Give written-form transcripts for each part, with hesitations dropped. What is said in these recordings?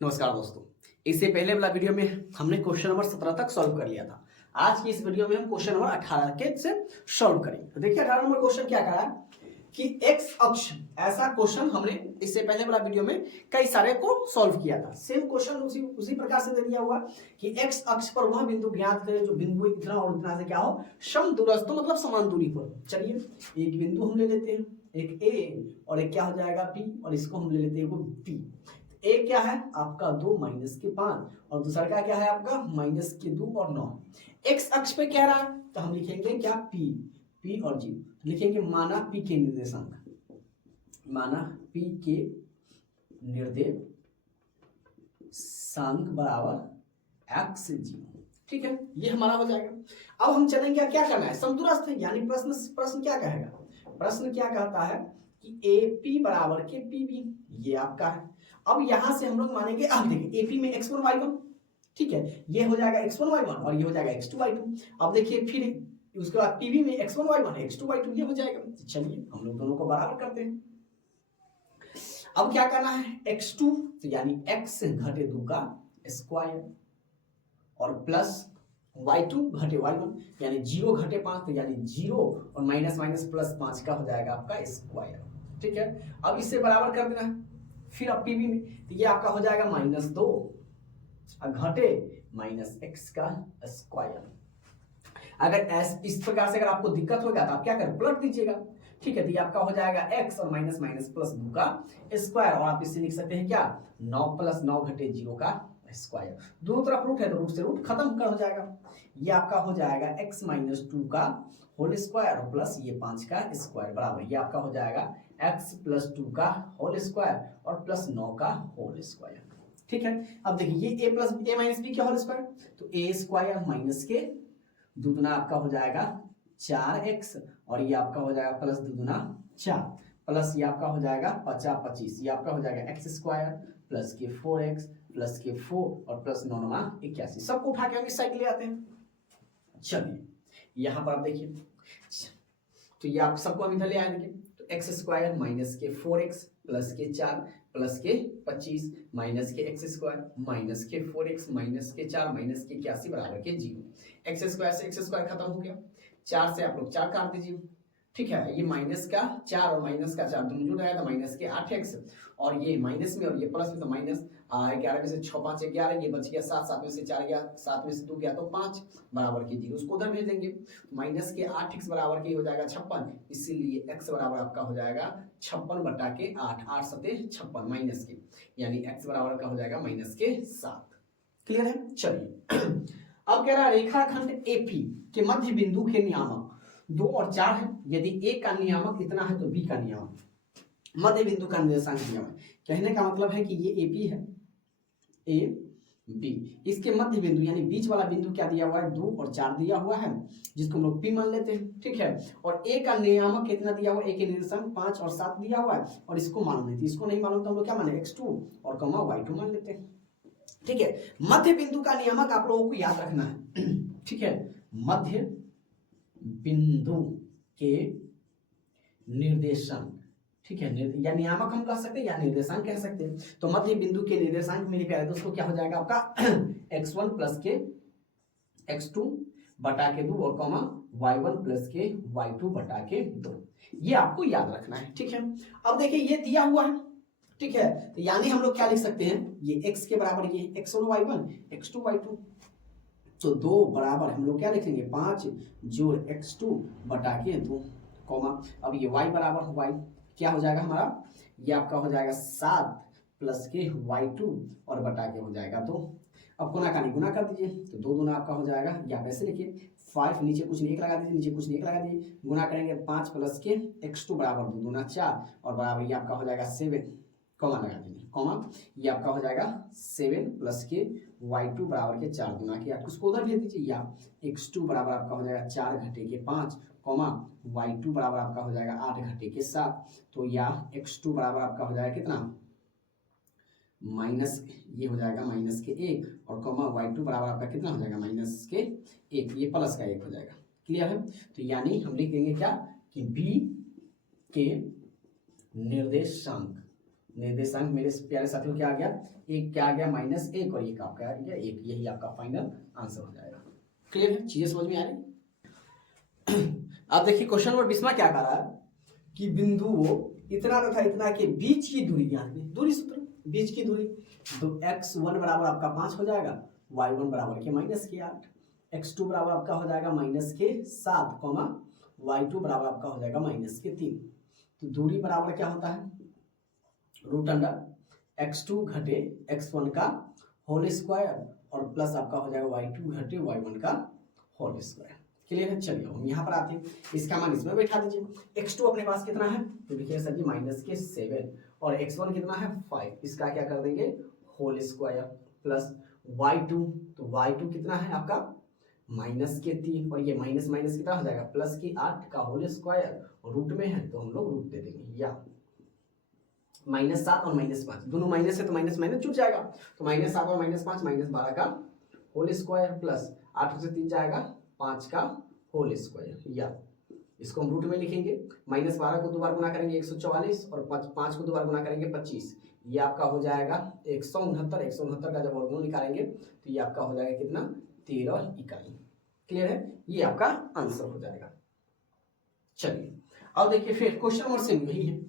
नमस्कार दोस्तों। इससे पहले वाला वीडियो में हमने क्वेश्चन नंबर 17 तक सॉल्व कर लिया था। आज की इस वीडियो में हम क्वेश्चन नंबर 18 के से सॉल्व करेंगे। तो देखिए 18 नंबर क्वेश्चन क्या कहा है कि एक्स अक्ष, ऐसा क्वेश्चन हमने इससे पहले वाला वीडियो में कई सारे को सॉल्व किया था। सेम क्वेश्चन उसी प्रकार से दे दिया हुआ कि एक्स अक्ष पर वह बिंदु ज्ञात करें जो बिंदु इतना और इतना से क्या हो, समदूरस्थ, मतलब समान दूरी पर। चलिए एक बिंदु हम ले लेते हैं, एक ए और एक क्या हो जाएगा पी, और इसको हम ले लेते हैं बी। एक क्या है आपका 2 - 5 और दूसरा का क्या है आपका -2 और 9। एक्स अक्ष पे कह रहा है तो हम लिखेंगे क्या पी और जी, लिखेंगे माना पी के निर्देशांक, माना पी के निर्देशांक बराबर एक्स जी। ठीक है, ये हमारा हो जाएगा। अब हम चलेंगे क्या करना है, समदूरस्थ है, यानी प्रश्न क्या कहेगा, प्रश्न क्या कहता है कि ए पी बराबर के पी बी, ये आपका है। अब यहां से हम लोग मानेंगे, अब देखिए एपी में x1 y1, ठीक है, ये हो जाएगा x1 y1 और ये हो जाएगा x2 y2। अब देखिए फिर उसके बाद पीबी में x1 y1 x2 y2 ये हो जाएगा। चलिए हम लोग दोनों को बराबर करते हैं। अब क्या करना है, x2 तो यानी x घटे 2 का स्क्वायर और प्लस y2 घटे y1 यानी 0 घटे 5 तो यानी 0 और माइनस प्लस 5 का हो जाएगा आपका स्क्वायर। ठीक है, अब इससे बराबर कर देना है। फिर अब पीबी में तो ये आपका हो जाएगा -2 और घटे -x का स्क्वायर। अगर इस प्रकार से अगर आपको दिक्कत होगा तो आप क्या करें, पलट दीजिएगा। ठीक है, तो ये आपका हो जाएगा x और माइनस प्लस 2 का स्क्वायर, और आप इसे लिख सकते हैं क्या 9 + 9 घटे 0 का स्क्वायर। दोनों तरफ रूट है तो रूट से रूट खत्म कर हो जाएगा। ये आपका हो जाएगा x - 2 का होल स्क्वायर प्लस ये 5 का स्क्वायर बराबर, ये आपका हो जाएगा x + 2 का होल स्क्वायर और प्लस 9 का होल स्क्वायर। ठीक है, अब देखिए ये a - b का होल स्क्वायर तो a स्क्वायर माइनस के दुगुना आपका हो जाएगा 4x और ये आपका हो जाएगा प्लस दुगुना 4 प्लस ये आपका हो जाएगा 50 25, ये आपका हो जाएगा x स्क्वायर प्लस के 4x प्लस के 4 और प्लस 9 9 81। सबको उठा के हम इस साइड ले आते हैं। चलिए यहाँ पर आप देखिए, तो ये आप सबको हम इधर ले आएंगे तो x स्क्वायर माइनस के 4x प्लस के 4 प्लस के 25 माइनस के x स्क्वायर माइनस के 4x माइनस के 4 माइनस के 81 बराबर के 0। x स्क्वायर से x स्क्वायर खत्म हो गया, 4 से आप लोग 4 काट दीजिए। ठीक है, ये माइनस का 4 और माइनस का 4 दोनों जुड़ जाएगा तो माइनस के 8x और ये माइनस में और ये प्लस में तो माइनस 11 में से 6 5 11, ये बच गया 7 7 में से 4 गया 7 में से 2 गया तो 5 बराबर के 0, उसको उधर भेज देंगे। माइनस के 8x बराबर के हो जाएगा 56, इसीलिए x बराबर आपका हो जाएगा 56 बटा के 8, 8 सते 56 माइनस के, यानी x बराबर का हो जाएगा -7। क्लियर है। चलिए अब कह रहा है रेखाखंड एपी के मध्य बिंदु के नियामक 2 और 4 है। यदि ए का नियामक इतना है तो बी का नियामक मध्य बिंदु का निर्देशांक दिया है। कहने का मतलब है कि ये एपी है, ए बी, इसके मध्य बिंदु यानी बीच वाला बिंदु क्या दिया हुआ है 2 और 4 दिया हुआ है, जिसको हम लोग पी मान लेते हैं। ठीक है, और ए का नियामक कितना दिया हुआ है, ए के निर्देशांक 5 और 7 दिया हुआ है, और इसको मालूम नहीं थी, इसको नहीं मालूम तो हम लोग क्या माने x2 और y2 मान लेते हैं। ठीक है, मध्य बिंदु का नियामक आप लोगों को याद रखना है। ठीक है, मध्य बिंदु के निर्देशांक, ठीक है, या नियामक हम कह सकते हैं या निर्देशांक कह सकते हैं। तो मध्य बिंदु के निर्देशांक मेरे प्यारे दोस्तों क्या हो जाएगा आपका x1 प्लस के x2 बटा के 2 और y1 प्लस के y2 बटा के 2, ये आपको याद रखना है। ठीक है, अब देखिए ये दिया हुआ है, ठीक है, तो यानी हम लोग क्या लिख सकते हैं, ये x के बराबर ये x1 y1 x2 y2, तो 2 बराबर हम लोग क्या लिखेंगे 5 जोड़ x2 बटा के 2 कॉमा, अब ये y बराबर y क्या हो जाएगा हमारा, ये आपका हो जाएगा 7 प्लस के y2 और बटा के हो जाएगा 2। अब गुना का नहीं गुना कर दीजिए तो 2 दूना आपका हो जाएगा, या वैसे लिखिए 5 नीचे कुछ नहीं 1 लगा दीजिए, नीचे कुछ नहीं 1 लगा दीजिए, गुना करेंगे 5 प्लस के x2 बराबर 2 दूना 4 और बराबर ये आपका हो जाएगा 7, कॉमा लगा दीजिए कॉमा, ये आपका हो जाएगा 7 प्लस के y2 बराबर के 4 गुना के 8, उसको उधर भेज दीजिए, या x2 बराबर आपका हो जाएगा 4 घटे के 5 कॉमा y2 बराबर आपका हो जाएगा 8 घटे के 7, तो या x2 बराबर आपका हो जाएगा कितना माइनस, ये हो जाएगा माइनस के 1 और कॉमा y2 बराबर आपका कितना हो जाएगा माइनस के 1, ये प्लस का 1 हो जाएगा। क्लियर है, तो यानी हम लिख देंगे क्या कि b के निर्देशांक निर्देशांक मेरे प्यारे साथियों क्या आ गया, एक क्या आ गया -1 और एक आपका आ गया 1, यही आपका फाइनल आंसर हो जाएगा। क्लियर है, चीजें समझ में आ रही। अब देखिए क्वेश्चन नंबर 20 क्या कह रहा है कि बिंदु वो इतना तथा इतना के बीच की दूरी ज्ञात कीजिए। दूरी सूत्र, बीच की दूरी, तो x1 बराबर आपका 5 हो जाएगा, y1 बराबर के -8, x2 बराबर आपका हो जाएगा -7, y2 बराबर आपका हो जाएगा -3। तो दूरी बराबर क्या होता है, √x2 घटे x1 का होल स्क्वायर और प्लस आपका हो जाएगा y2 घटे y1 का होल स्क्वायर। क्लियर है, चलिए हम यहाँ पर आते हैं, इसका मान इसमें बैठा दीजिए। x2 अपने पास कितना है, तो देखिए सर जी -7 और x1 कितना है 5, इसका क्या कर देंगे होल स्क्वायर प्लस y2, तो y2 कितना है आपका -3 और ये माइनस माइनस कितना हो जाएगा +8 का होल स्क्वायर, रूट में है तो हम लोग रूट दे देंगे, या -7 और -5 दोनों माइनस है तो माइनस माइनस जुट जाएगा, तो -7 और -5 -12 का होल स्क्वायर प्लस 8 से 3 जाएगा 5 का होल स्क्वायर, या इसको हम रूट में लिखेंगे। -12 को 2 बार गुना करेंगे 144 और 5 को 2 बार गुना करेंगे 25, ये आपका हो जाएगा 169। 169 का जब वर्गमूल निकालेंगे तो ये आपका हो जाएगा कितना 13 इकाई। क्लियर है, ये आपका आंसर हो जाएगा। चलिए अब देखिए फिर क्वेश्चन नंबर सेम यही है,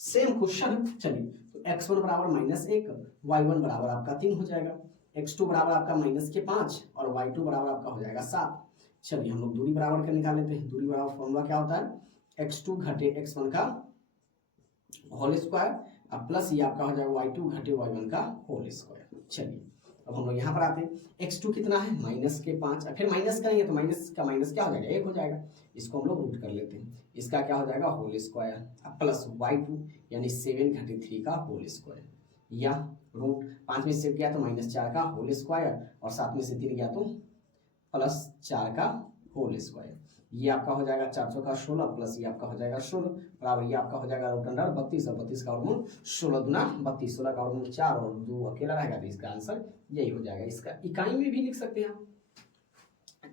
सेम क्वेश्चन। चलिए तो x1 बराबर -1, y1 बराबर आपका 3 हो जाएगा, x2 बराबर आपका -5 और y2 बराबर आपका हो जाएगा 7। चलिए हम लोग दूरी बराबर कर निकाल लेते हैं। दूरी बराबर फॉर्मूला क्या होता है, x2 घटे x1 का होल स्क्वायर अब प्लस ये आपका हो जाएगा y2 घटे y1 का होल स्क्वायर। चलिए अब हम लोग यहाँ पर आते हैं, x2 कितना है -5, फिर माइनस करेंगे तो माइनस का माइनस क्या हो जाएगा 1 हो जाएगा, इसको हम लोग रूट कर लेते हैं, इसका क्या हो जाएगा होल स्क्वायर अब प्लस y2 यानी 7 घटे 3 का होल स्क्वायर, या रूट 5 में से गया तो -4 का होल स्क्वायर और 7 में से 3 गया तो +4 का होल स्क्वायर, ये आपका हो जाएगा 400 का 16 प्लस ये आपका हो जाएगा 16 बराबर ये आपका हो जाएगा √32 और 32 का वर्गमूल 16 दूना 32, 16 का वर्गमूल 4 और 2 अकेला रहेगा, तो इसका आंसर यही हो जाएगा। इसका इकाई में भी लिख सकते हैं आप।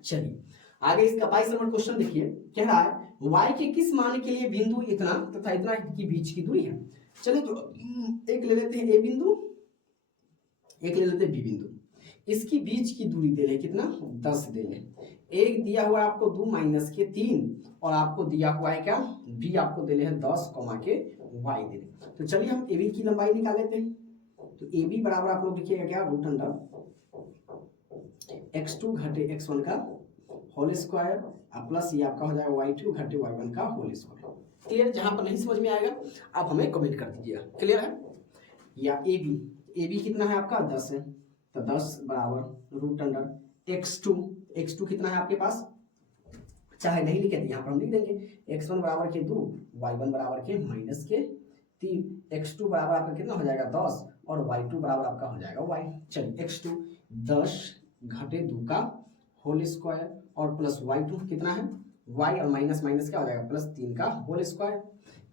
चलिए आगे इसका 22 नंबर क्वेश्चन देखिए, कह रहा है y के किस मान के लिए बिंदु इतना तथा इतना के बीच की दूरी है। चलिए तो एक ले लेते हैं a बिंदु, एक ले लेते हैं b बिंदु, इसकी बीच की दूरी दे रहे कितना 10 दे रहे, एक दिया हुआ है आपको 2 - 3 और आपको दिया हुआ है क्या b आपको दे रहे हैं 10 के y दे रहे। तो चलिए हम ab की लंबाई निकाल लेते हैं, तो ab बराबर आप लोग लिखिएगा क्या √x2 घटे x1 का होल स्क्वायर प्लस ये आपका हो जाएगा y2 घटे y1 का होल स्क्वायर। क्लियर, जहां पर नहीं समझ में आएगा आप हमें कमेंट कर दीजिएगा। क्लियर है, या ab कितना है आपका 10 है, तो 10 बराबर √x2 कितना है आपके पास, चाहे नहीं लिखे तो यहाँ पर हम लिख देंगे x1 बराबर के 2, y1 बराबर के -3, x2 बराबर आपका कितना हो जाएगा 10 और y2 बराबर आपका हो जाएगा y। चलिए x2 10 घटे 2 का होल स्क्वायर और प्लस y2 कितना है y और माइनस माइनस क्या हो जाएगा +3 का होल स्क्वायर।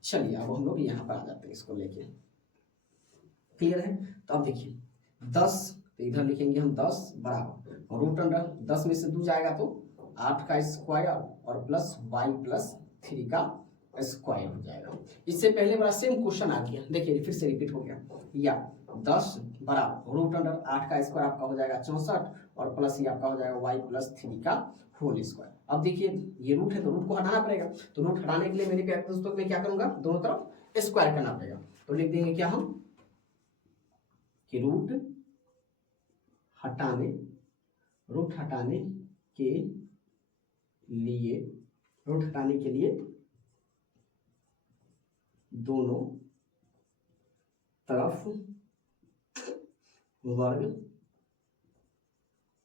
चलिए अब हम लोग यहाँ पर आ जाते हैं इसको लेके। क्लियर है, तो अब देखिए 10 तो इधर लिखेंगे हम 10 बराबर √10 में से 2 जाएगा तो 8 का स्क्वायर और प्लस y + 3 का स्क्वायर हो जाएगा। इससे पहले बड़ा सेम क्वेश्चन आ गया, देखिए फिर से रिपीट हो गया, या 10 बराबर √8 का स्क्वायर आपका हो जाएगा 64 और प्लस ये आपका हो जाएगा y + 3 का होल स्क्वायर। अब देखिए ये रूट है तो रूट को हटाना पड़ेगा, तो रूट हटाने के लिए मेरे प्यारे दोस्तों मैं क्या करूंगा दोनों तरफ स्क्वायर करना पड़ेगा, तो लिख देंगे क्या हम कि रूट हटाने के लिए दोनों तरफ वर्ग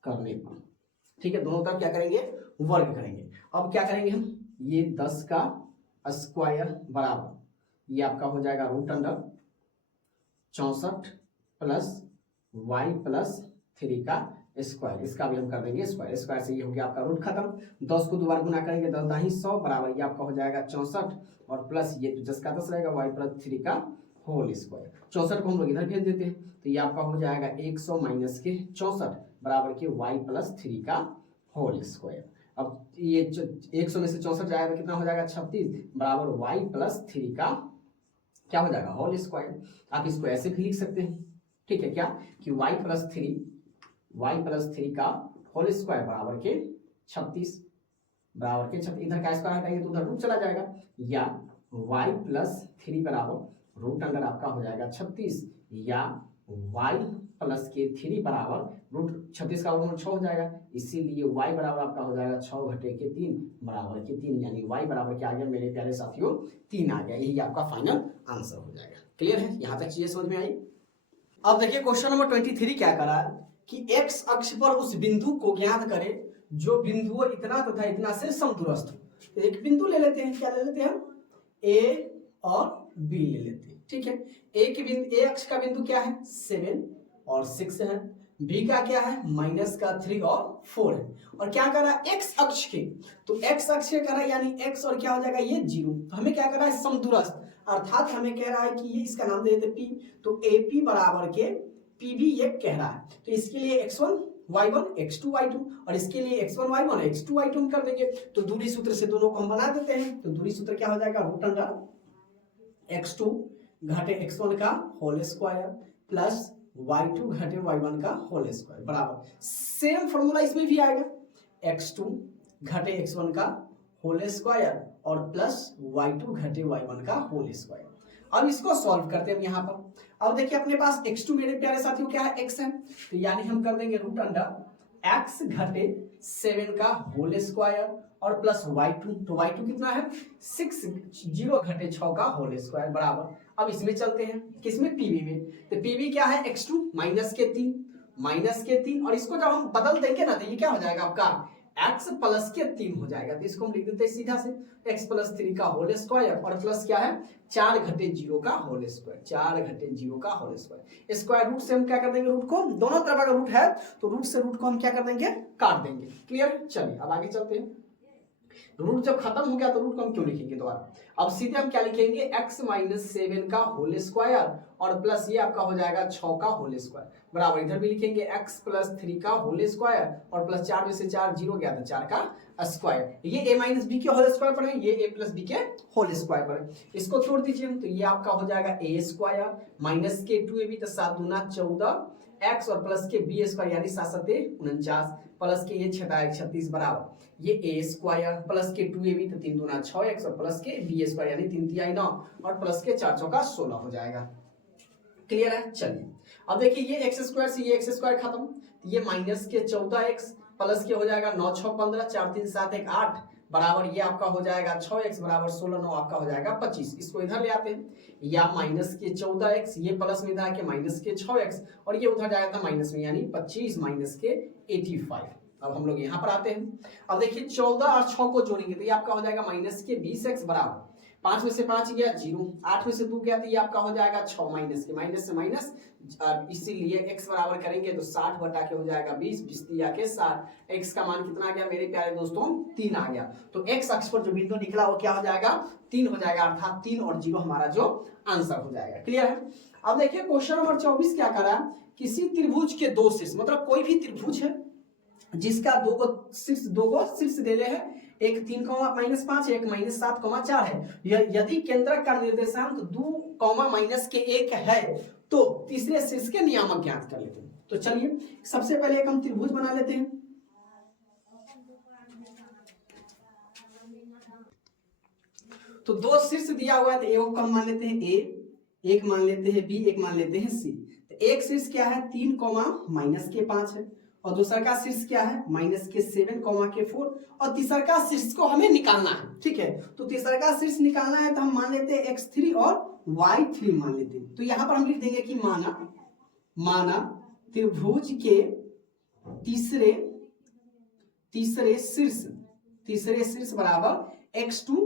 करने पर, ठीक है, दोनों तरफ क्या करेंगे वर्ग करेंगे। अब क्या करेंगे हम, ये 10 का स्क्वायर बराबर ये आपका हो जाएगा √64 प्लस y + 3 का स्क्वायर, इसका भी हम कर देंगे स्क्वायर, स्क्वायर से ये हो गया आपका रूट खत्म। 10 को 2 बार गुना करेंगे 10 दाही 100 बराबर ये आपका हो जाएगा 64 और प्लस ये 10 का 10 रहेगा y + 3 का होल स्क्वायर। 64 को हम लोग इधर भेज देते हैं तो ये आपका हो जाएगा 100 - के 64 बराबर के y + 3 का होल स्क्वायर। अब ये 100 में से 64 जाएगा तो कितना हो जाएगा 36 बराबर y + 3 का क्या हो जाएगा होल स्क्वायर। आप इसको ऐसे भी लिख सकते हैं, ठीक है क्या, कि y+3 का होल स्क्वायर बराबर के 36, बराबर के 36, इधर का स्क्वायर हटाएंगे तो उधर रूट चला जाएगा, या y+3 बराबर रूट अंडर आपका हो जाएगा 36, या y+3 बराबर रूट 36 का वर्गमूल 6 हो जाएगा, इसीलिए y बराबर आपका हो जाएगा 6 घटे के 3 बराबर के 3, यानी y बराबर क्या आ गया मेरे प्यारे साथियों 3 आ गया। यही आपका फाइनल आंसर हो जाएगा। क्लियर है, यहाँ तक चीजें समझ में आई। अब देखिए क्वेश्चन नंबर 23 क्या करा है कि x अक्ष पर उस बिंदु को ज्ञात करे जो बिंदु इतना तथा इतना से समदूरस्थ हो। एक बिंदु ले लेते हैं, क्या ले लेते हैं, a और b ले लेते हैं, ठीक है। a अक्ष का बिंदु क्या है 7 और 6 है, b का क्या है -3 और 4 है, और क्या कर रहा है x अक्ष के, तो x अक्ष के कर रहा है यानी x और क्या हो जाएगा ये 0, तो हमें क्या कर रहा है समदूरस्थ, अर्थात हमें कह रहा है कि ये इसका नाम दे देते p, तो AP बराबर के PB ये कह रहा है, तो इसके लिए x1 y1 x2 y2 और इसके लिए x1 y1 x2 y2 हम कर देंगे, तो दूरी सूत्र से दोनों को हम बना देते हैं, तो दूरी सूत्र क्या हो जाएगा रूट अंडर x2 घटे x1 का होल स्क्वायर प्लस y2 घटे y1 का होल स्क्वायर बराबर, सेम फॉर्मूला इसमें भी आएगा, x2 घटे x1 का होल स्क्वायर और प्लस y2 घटे y1 का होल स्क्वायर। अब इसको सॉल्व करते हैं हम यहाँ पर। अब देखिए अपने पास x2 मेरे प्यारे साथियों क्या है x है, तो यानी हम कर देंगे रूट अंडर x घटे 7 का होल स्क्वायर और प्लस y2, तो y2 कितना है 6 0 घटे 6 का होल स्क्वायर बराबर। अब इसमें चलते हैं किसमें pb में, तो pb क्या है x2 -3 और इसको जब हम बदल देंगे ना तो ये क्या हो जाएगा आपका x+3 हो जाएगा, तो इसको हम लिख देते हैं सीधा से x+3 का होल स्क्वायर और प्लस क्या है 4 घटे 0 का होल स्क्वायर, 4 घटे 0 का होल स्क्वायर। स्क्वायर रूट से हम क्या कर देंगे रूट को, दोनों तरफ अगर रूट है तो रूट से रूट को हम क्या कर देंगे काट देंगे। क्लियर, चलिए अब आगे चलते हैं। रूट जब खत्म हो गया तो रूट को हम क्यों लिखेंगे दोबारा, अब सीधे हम क्या लिखेंगे x-7 का होल स्क्वायर और प्लस ये आपका हो जाएगा 6 का होल स्क्वायर बराबर, इधर भी लिखेंगे x+3 का होल स्क्वायर और प्लस 4 में से 4 0 गया तो 4 का स्क्वायर, ये a - b के होल स्क्वायर पर है, ये a+b के होल स्क्वायर पर है, इसको तोड़ दीजिए तो ये आपका हो जाएगा a स्क्वायर माइनस के 2ab तो 7 दूना 14 x और प्लस के b स्क्वायर यानी 7 7 49 प्लस के ये 6 36 बराबर ये a स्क्वायर प्लस के 2ab तो 3 दूना 6x और प्लस के b स्क्वायर यानी 3 3 9 और प्लस के 4 चौका 16 हो जाएगा। क्लियर है, चलिए अब देखिए ये x स्क्वायर से ये x स्क्वायर खत्म, ये माइनस के 14x प्लस के हो जाएगा 9 6 15 4 3 7 1 8 बराबर ये आपका हो जाएगा 6x बराबर 16 9 आपका हो जाएगा 25, इसको इधर ले आते हैं, या माइनस के 14x ये प्लस में था कि माइनस के 6x और ये उधर जाएगा था माइनस में यानी 25 माइनस के 85। अब हम लोग यहाँ पर आते हैं, अब देखिए 14 और 6 को जोड़ेंगे तो ये आपका हो जाएगा माइनस के 20x बराबर 5 में से 5 गया 0, 8 में से 2 गया तो ये आपका हो जाएगा 6 माइनस के माइनस से माइनस, इसीलिए x बराबर करेंगे तो 60 बटा के हो जाएगा 20 20 दिया के 60, x का मान कितना आ गया मेरे प्यारे दोस्तों 3 आ गया, तो x अक्ष पर जो बिंदु निकला वो क्या हो जाएगा 3 हो जाएगा, अर्थात 3 और 0 हमारा जो आंसर हो जाएगा। क्लियर है, अब देखिए क्वेश्चन नंबर 24 क्या करा, किसी त्रिभुज के दो शीर्ष, मतलब कोई भी त्रिभुज है जिसका दो को शीर्ष देले है, एक 3 -5 एक -7 4 है, यदि केंद्रक का निर्देशांक 2 -1 है तो तीसरे शीर्ष के नियामक ज्ञात कर लेते हैं। तो चलिए सबसे पहले एक हम त्रिभुज बना लेते हैं, तो दो शीर्ष दिया हुआ है तो एक हम मान लेते हैं a, एक मान लेते हैं b, एक मान लेते हैं c। तो एक शीर्ष क्या है 3 -5 है और दूसरा का शीर्ष क्या है -7 4 और तीसरा का शीर्ष को हमें निकालना है। ठीक है, तो तीसरा का शीर्ष निकालना है तो हम मान लेते हैं x3 और y3 मान लेते हैं, तो यहां पर हम लिख देंगे कि माना त्रिभुज के तीसरे शीर्ष बराबर x2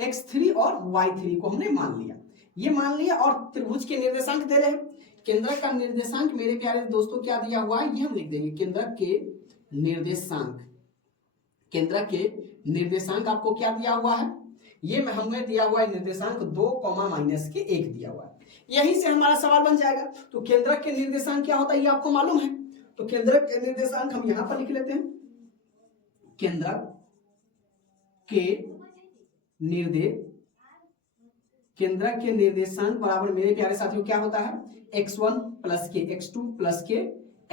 x3 और y3 को हमने मान लिया, ये मान लिया, और त्रिभुज के निर्देशांक दे रहे हैं, केंद्रक का निर्देशांक मेरे प्यारे दोस्तों क्या दिया हुआ है ये हम लिख देंगे, केंद्रक के निर्देशांक आपको क्या दिया हुआ है, ये हमें दिया हुआ है निर्देशांक 2 -1 दिया हुआ है, यहीं से हमारा सवाल बन जाएगा। तो केंद्रक के निर्देशांक क्या होता है ये आपको मालूम है, तो केंद्रक के निर्देशांक हम यहां पर लिख लेते हैं, केंद्रक के केंद्रक के निर्देशांक बराबर मेरे प्यारे साथियों क्या होता है, x1 प्लस के x2 प्लस के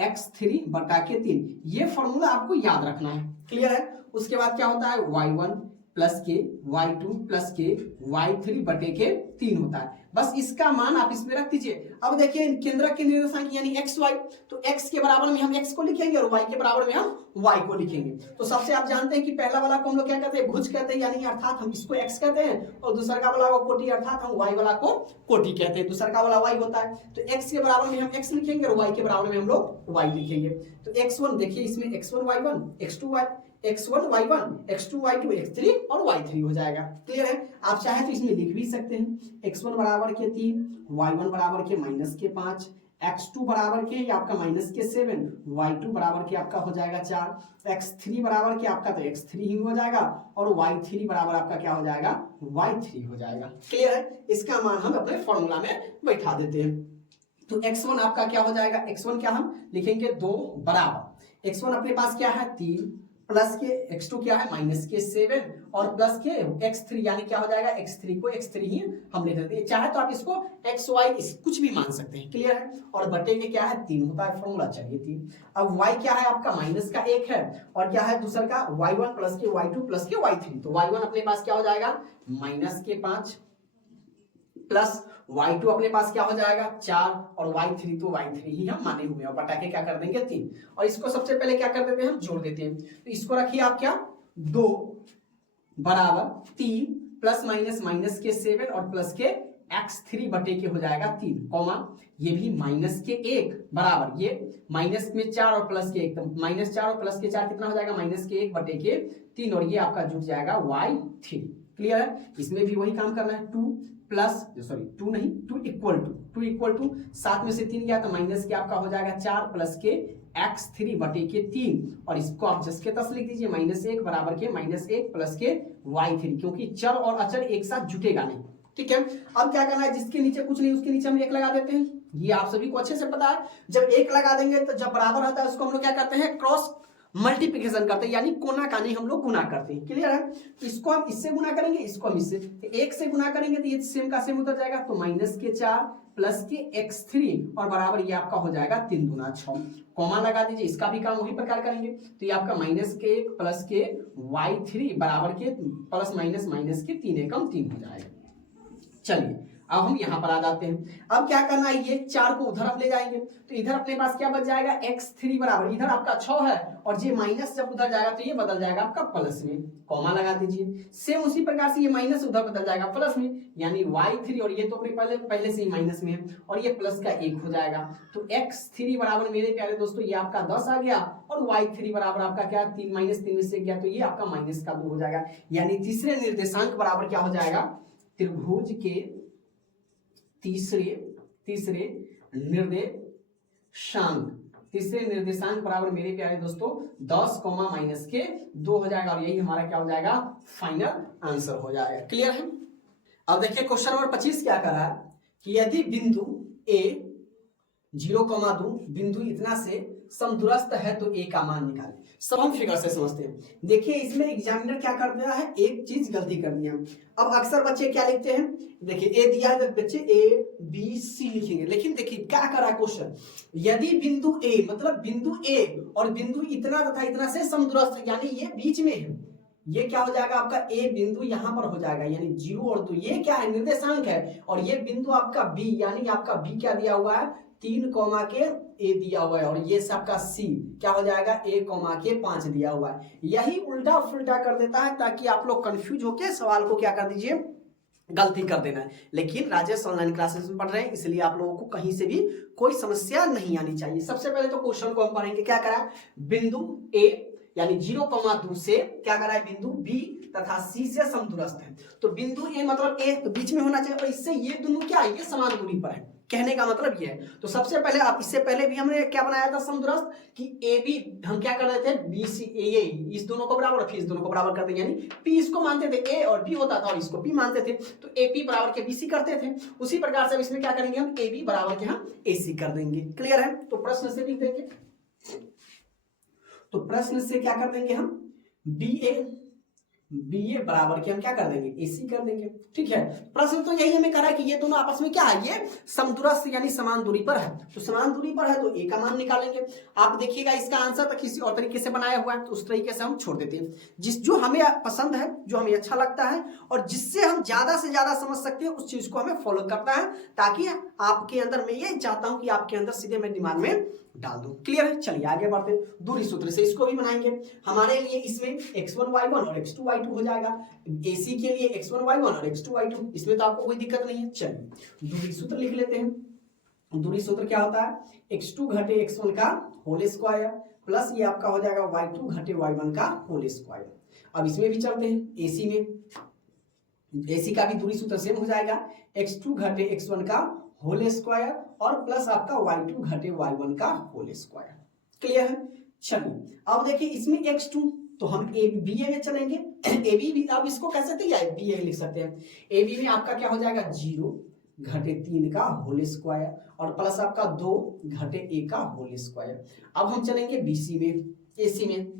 x3 बटा के 3। ये फॉर्मूला आपको याद रखना है, क्लियर है। उसके बाद क्या होता है, y1 प्लस के y2 प्लस के y3 बटे के 3 होता है। बस इसका मान आप इसमें रख दीजिए। अब देखिए केंद्रक के निर्देशांक यानी एक्स वाई, तो x के बराबर में हम x को लिखेंगे और y के बराबर में हम y को लिखेंगे। तो सबसे आप जानते हैं कि पहला वाला को हम लोग क्या कहते हैं, भुज कहते हैं, यानी अर्थात हम इसको x कहते हैं, और दूसरा का वाला को कोटि अर्थात हम y वाला को कोटि कहते हैं, दूसरा का वाला y होता है। तो x के बराबर में हम x लिखेंगे और y के बराबर में हम लोग y लिखेंगे। तो x1 देखिए इसमें x1 y1 x1 y1 x2 y2 x3 और y3 हो जाएगा, क्लियर है। आप चाहे तो इसमें लिख भी सकते हैं x1 बराबर के 3, y1 बराबर के -5, x2 बराबर के आपका -7, y2 बराबर के आपका हो जाएगा 4, x3 बराबर के आपका तो x3 ही हो जाएगा और y3 बराबर आपका क्या हो जाएगा, y3 हो जाएगा, क्लियर है। इसका मान हम अपने फॉर्मूला में बैठा देते हैं। तो x1 आपका क्या हो जाएगा, x1 क्या हम लिखेंगे 2 बराबर, x1 अपने पास क्या है 3 प्लस के x2 क्या है -7 और प्लस के x3 यानी क्या हो जाएगा, x3 को x3 ही हम लिख देते हैं। चाहे तो आप इसको xy कुछ भी मान सकते हैं, क्लियर है। और बटे के क्या है 3 होता है फॉर्मूला, चलिए 3। अब y क्या है आपका -1 है और क्या है दूसरा का y1 प्लस के y2 प्लस के y3। तो y1 अपने पास क्या हो जाएगा -5 प्लस y2 अपने पास क्या हो जाएगा 4 और y3 तो y3 ही हम माने हुए हैं और बटा के क्या कर देंगे 3। और इसको सबसे पहले क्या कर देते हैं हम जोड़ देते हैं। तो इसको रखिए आप क्या 2 बराबर 3 प्लस माइनस के 7 और प्लस के x3 बटे के हो जाएगा 3 कॉमा ये भी -1 बराबर ये माइनस में 4 और प्लस के 1 तो -4 और प्लस के 4 कितना हो जाएगा -1 बटे के 3 और ये आपका जुट जाएगा y3, क्लियर है। इसमें भी वही काम करना है 2 प्लस सॉरी 2 नहीं 2 इक्वल टू 7 में से 3 गया तो माइनस के आपका हो जाएगा 4 प्लस के x3 बटे के 3 और इसको आप जस के तस लिख दीजिए -1 बराबर के -1 प्लस के y3, क्योंकि चर और अचर एक साथ जुटेगा नहीं, ठीक है। अब क्या करना है, जिसके नीचे कुछ नहीं उसके नीचे हम 1 लगा देते हैं। ये आप सभी को अच्छे से पता है, जब 1 लगा देंगे तो जब बराबर होता है उसको हम लोग क्या करते हैं क्रॉस मल्टीप्लिकेशन करते हैं, यानी कोना कानी हम लोग गुना करते हैं, क्लियर है। इसको हम इससे गुना करेंगे, इसको हम इससे 1 से गुना करेंगे तो ये सेम का सेम उतर जाएगा। तो -4 प्लस के x3 और बराबर ये आपका हो जाएगा 3 दूना 6, कॉमा लगा दीजिए। इसका भी काम वही प्रकार करेंगे तो ये आपका -1 प्लस के y3 बराबर के प्लस माइनस के 3 एकम 3 हो जाएगा। चलिए अब हम यहां पर आ जाते हैं। अब क्या करना है, ये 4 को उधर हम ले जाएंगे तो इधर अपने पास क्या बच जाएगा x3 बराबर, इधर आपका 6 है और ये माइनस जब उधर जाएगा तो ये बदल जाएगा आपका प्लस में, कॉमा लगा दीजिए। सेम उसी प्रकार से ये माइनस उधर बदल जाएगा प्लस में, यानी y3 और ये तो अपने पहले से ही माइनस में है और ये प्लस का 1 हो जाएगा। तो x3 बराबर मेरे प्यारे दोस्तों ये आपका 10 आ गया और y3 बराबर आपका क्या 3 में से गया तो ये आपका -2 हो जाएगा। यानी तीसरे निर्देशांक बराबर क्या हो जाएगा, त्रिभुज के तीसरे निर्देशांक बराबर मेरे प्यारे दोस्तों 10 -2 हो जाएगा और यही हमारा क्या हो जाएगा फाइनल आंसर हो जाएगा, क्लियर है। अब देखिए क्वेश्चन नंबर 25 क्या कर रहा है कि यदि बिंदु A 0,2 बिंदु इतना से समदूरस्थ है तो A का मान निकालें। सब हम फिगर से समझते हैं। देखिए इसमें एग्जामिनर क्या कर दिया है, एक चीज गलती कर दिया। अब अक्सर बच्चे क्या लिखते हैं, देखिए ए दिया है तो बच्चे ABC लिखेंगे, लेकिन देखिए क्या कर रहा है क्वेश्चन, यदि बिंदु A मतलब बिंदु A और बिंदु इतना तथा इतना से समदूरस्थ यानी ये बीच में है, ये क्या हो जाएगा आपका A बिंदु यहां पर हो जाएगा यानी 0 और 2, ये क्या है निर्देशांक है और ये बिंदु आपका B यानी आपका B क्या दिया हुआ है 3 के A दिया हुआ है और ये आपका C क्या हो जाएगा A के 5 दिया हुआ है। यही उल्टा फुल्टा कर देता है ताकि आप लोग कंफ्यूज होके सवाल को क्या कर दीजिए गलती कर देना है। लेकिन राजेश ऑनलाइन क्लासेस में पढ़ रहे हैं इसलिए आप लोगों को कहीं से भी कोई समस्या नहीं आनी चाहिए। सबसे पहले तो क्वेश्चन को हम पढ़ेंगे, क्या करा बिंदु A यानी 0,2 से क्या करा है बिंदु B तथा C से समदूरस्थ है। तो बिंदु A मतलब A तो बीच में होना चाहिए और इससे ये दोनों क्या है ये समान दूरी पर है, कहने का मतलब ये है। तो सबसे पहले आप इससे पहले भी हमने क्या बनाया था समदूरस्थ कि AB हम क्या कर रहे थे BC A इस दोनों को बराबर फिर इस दोनों को बराबर करते यानी P इसको मानते थे A और B होता था और इसको P मानते थे तो AP बराबर के BC करते थे। उसी प्रकार से इसमें क्या करेंगे हम AB बराबर के हम AC कर देंगे, क्लियर है। तो प्रश्न से लिख देंगे, तो प्रश्न से क्या कर देंगे हम BA BA बराबर के हम क्या कर देंगे, AC कर देंगे। ठीक है, प्रश्न तो यही हमें कह रहा है कि ये दोनों आपस में क्या है, ये समदूरस्थ यानी समान दूरी पर है। तो समान दूरी पर है तो A का मान निकालेंगे। आप देखिएगा इसका आंसर तो किसी और तरीके से बनाया हुआ है, तो उस तरीके से हम छोड़ देते हैं। जो हमें पसंद है, जो हमें अच्छा लगता है और जिससे हम ज्यादा से ज्यादा समझ सकते हैं उस चीज को हमें फॉलो करना है, ताकि आपके अंदर, मैं ये चाहता हूं कि आपके अंदर सीधे मैं दिमाग में डाल दूं। क्लियर है, चलिए आगे बढ़ते। दूरी सूत्र से इसको भी बनाएंगे। हमारे लिए इसमें x1 y1 और x2 y2 हो जाएगा। AC के लिए x1 y1 और x2 y2, इसमें तो आपको कोई दिक्कत नहीं है। चलिए दूरी सूत्र लिख लेते हैं। दूरी सूत्र क्या होता है, x2 घटे x1 का होल स्क्वायर प्लस ये आपका हो जाएगा y2 घटे y1 का होल स्क्वायर। अब इसमें भी चलते हैं, AC में, AC का भी दूरी सूत्र सेम हो जाएगा, x2 घटे x1 का होल स्क्वायर और प्लस आपका y2 घटे y1 का होल स्क्वायर। क्लियर है। चलिए अब देखिए इसमें x2, तो हम BA में चलेंगे। AB भी आप इसको कह सकते हैं, BA लिख सकते हैं। AB में आपका क्या हो जाएगा, 0 घटे 3 का होल स्क्वायर और प्लस आपका 2 घटे A का होल स्क्वायर। अब हम चलेंगे BC में, AC में।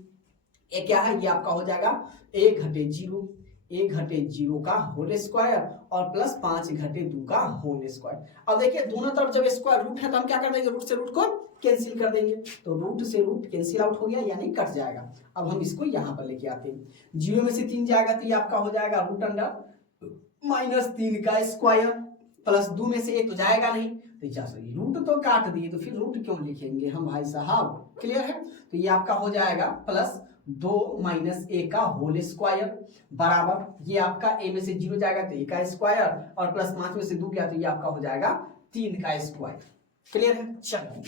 ये क्या है, ये आपका हो जाएगा a घटे 0 का होल स्क्वायर और प्लस 5 घटे 2 का होल स्क्वायर। अब देखिए दोनों तरफ जब स्क्वायर रूट है तो हम क्या कर देंगे, रूट से रूट को कैंसिल कर देंगे, तो रूट से रूट कैंसिल आउट हो गया यानी कट जाएगा। अब हम इसको यहाँ पर लेके आते हैं, 0 में से 3 जाएगा तो ये आपका हो जाएगा रूट अंडर -3 का स्क्वायर प्लस 2 में से 1 तो जाएगा नहीं, तो रूट तो काट दिए तो फिर रूट क्यों लिखेंगे हम भाई साहब। क्लियर है, तो ये आपका हो जाएगा प्लस 2 माइनस A का होल स्क्वायर बराबर ये आपका A में से 0 जाएगा तो A का स्क्वायर और प्लस 5 में से 2 गया तो ये आपका हो जाएगा 3 का स्क्वायर। क्लियर है, चलो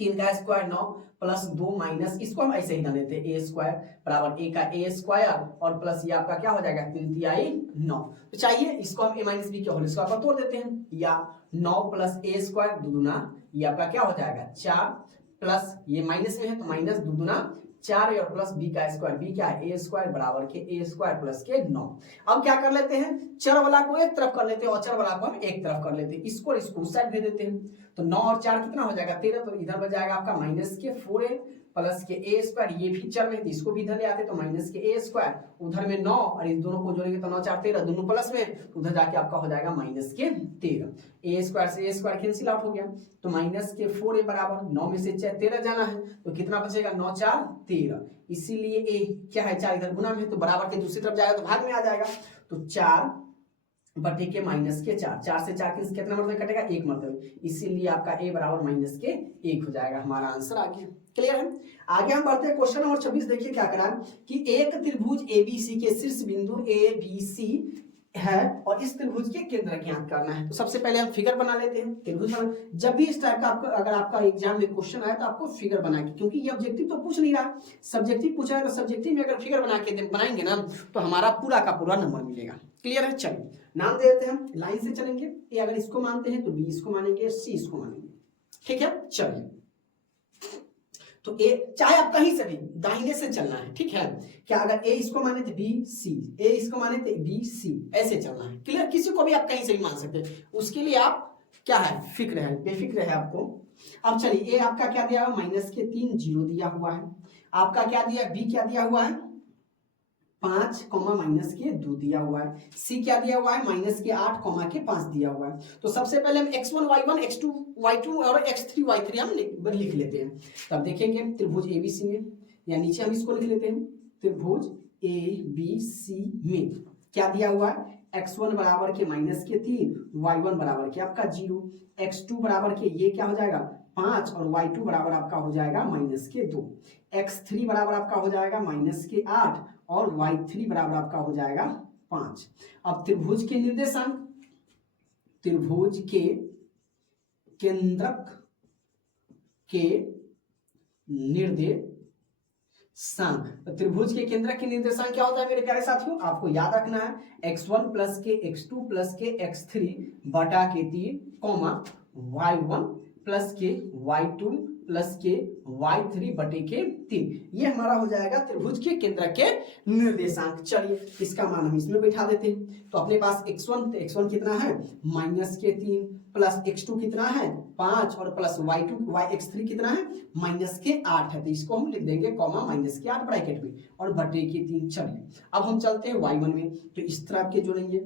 3 का स्क्वायर 9 प्लस 2 माइनस, इसको हम ऐसे ही ना लेते हैं, A स्क्वायर बराबर A का A स्क्वायर और प्लस ये आपका क्या हो जाएगा 3 तिहाई 9। तो चाहिए इसको हम A माइनस B के होल स्क्वायर पर तोड़ देते हैं, या 9 प्लस A स्क्वायर दुगुना ये आपका क्या हो जाएगा 4 प्लस ये माइनस में है तो माइनस दुगुना 4 और प्लस B का स्क्वायर, B क्या है A स्क्वायर बराबर के A स्क्वायर प्लस के 9। अब क्या कर लेते हैं, चर वाला को एक तरफ कर लेते हैं और चर वाला को हम एक तरफ कर लेते हैं, इसको उस साइड दे देते हैं। तो 9 और 4 कितना हो जाएगा 13, तो इधर बच जाएगा आपका माइनस के 4A प्लस के A स्क्वायर, ये भी चर में इसको भी इधर ले आते तो माइनस के A स्क्वायर, उधर में 9 और इस दोनों को जोड़ेंगे तो 9 4 13 दोनों प्लस में, उधर जाके आपका हो जाएगा माइनस के 13। A स्क्वायर से A स्क्वायर कैंसिल आउट हो गया तो माइनस के 4A बराबर 9 में से 13 जाना है तो कितना बचेगा 9 4 13, इसीलिए A क्या है 4 इधर गुना में है तो बराबर के दूसरी तरफ जाएगा तो भाग में आ जाएगा, तो 4 बटे के माइनस के 4, 4 से 4 कितना मरतबे कटेगा 1 मरतबे, इसीलिए आपका A बराबर माइनस के 1 हो जाएगा। हमारा आंसर आ गया। क्लियर है, आगे हम बढ़ते हैं क्वेश्चन नंबर 26। देखिए क्या करा कि एक त्रिभुज ABC के शीर्ष बिंदु ABC है और इस त्रिभुज के केंद्र ज्ञात करना है। तो सबसे पहले हम फिगर बना लेते हैं। त्रिभुज जब भी इस टाइप का आपको अगर आपका एग्जाम में क्वेश्चन आया तो आपको फिगर बना के, क्योंकि ये ऑब्जेक्टिव तो पूछ नहीं रहा, सब्जेक्टिव पूछा है तो सब्जेक्टिव में अगर फिगर बना के बनाएंगे ना तो हमारा पूरा का पूरा नंबर मिलेगा। क्लियर है, चलिए नाम दे देते हैं हम, लाइन से चलेंगे। ए अगर इसको मानते हैं तो B इसको मानेंगे, C इसको मानेंगे। ठीक है, चलिए तो ए चाहे आप कहीं से भी दाहिने से चलना है, ठीक है, क्या अगर ए इसको माने तो बी सी, ए इसको माने तो बी सी, ऐसे चलना है। क्लियर, किसी को भी आप कहीं से भी मान सकते हैं, उसके लिए आप क्या है फिक्र है, बेफिक्र है आपको। अब चलिए ए आपका क्या दिया हुआ माइनस के 3 0 दिया हुआ है, आपका क्या दिया बी क्या दिया हुआ है 5 माइनस के 2 दिया हुआ है, सी क्या दिया हुआ है माइनस के 8 के 5 दिया हुआ है। तो सबसे पहले हम x1 y1 x2 y2 और x3 y3 हम लिख लेते हैं। तब देखेंगे त्रिभुज ABC में, या नीचे हम इसको लिख लेते हैं, त्रिभुज ABC में क्या दिया हुआ है x1 बराबर के माइनस के 3, y1 बराबर के आपका 0, x2 बराबर के ये क्या हो जाएगा 5 और y2 बराबर आपका हो जाएगा माइनस के 2, x3 बराबर आपका हो जाएगा माइनस के 8 और y3 बराबर आपका हो जाएगा 5। अब त्रिभुज के निर्देशांक, त्रिभुज के केंद्रक के निर्देशांक, त्रिभुज के केंद्रक के निर्देशांक क्या होता है मेरे प्यारे साथियों, आपको याद रखना है x1 प्लस के x2 प्लस के x3 बटा के 3 y1 प्लस के y2 प्लस के y3 बटे के 3, ये हमारा हो जाएगा त्रिभुज के केंद्र के निर्देशांक। चलिए इसका मान हम इसमें बैठा देते हैं। तो अपने पास x1 कितना है माइनस के 3 प्लस x2 कितना है 5 और प्लस x3 कितना है माइनस के 8 है, तो इसको हम लिख देंगे कॉमा माइनस के 8 ब्रैकेट में और बटे के 3। चलिए अब हम चलते हैं y1 में, तो इस तरह के जोड़ेंगे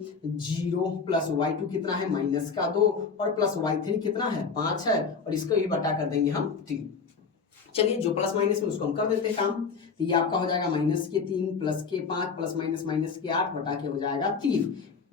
0 प्लस y2 कितना है माइनस का 2 और प्लस y3 कितना है 5 है और इसको भी बटा कर देंगे हम 3। चलिए जो प्लस माइनस में उसको हम कर देते हैं काम, तो ये आपका हो जाएगा माइनस के 3 प्लस के 5 प्लस माइनस के 8 बटा के हो जाएगा 3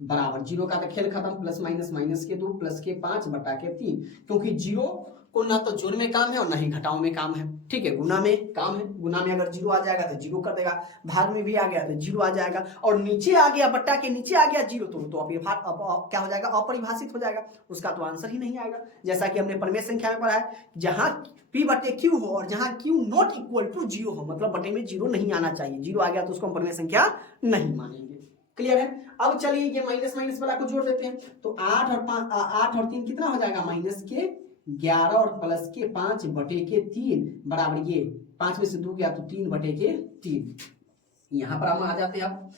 बराबर 0 का तो खेल खत्म, प्लस माइनस के 2 प्लस के 5 बटा के 3, क्योंकि 0 को ना तो जोड़ में काम है और ना ही घटाओ में काम है, ठीक है, गुना में काम है। गुना में अगर 0 आ जाएगा तो 0 कर देगा, भाग में भी आ गया तो 0 आ जाएगा और नीचे आ गया बट्टा के नीचे आ गया 0 तो क्या हो जाएगा अपरिभाषित हो जाएगा, उसका तो आंसर ही नहीं आएगा। जैसा कि हमने प्रमेय संख्या में पढ़ा है, जहां p बटे q हो और जहां q नॉट इक्वल टू 0 हो, मतलब बटे में 0 नहीं आना चाहिए, 0 आ गया तो उसको हम प्रमेय संख्या नहीं मानेंगे। क्लियर है? अब चलिए ये माइनस वाला को जोड़ देते हैं, तो 8 और 3 कितना हो जाएगा माइनस के 11 और प्लस के 5 बटे के 3 बराबर ये 5 में से 2 गया तो 3 बटे के 3। यहां पर हम आ जाते हैं, अब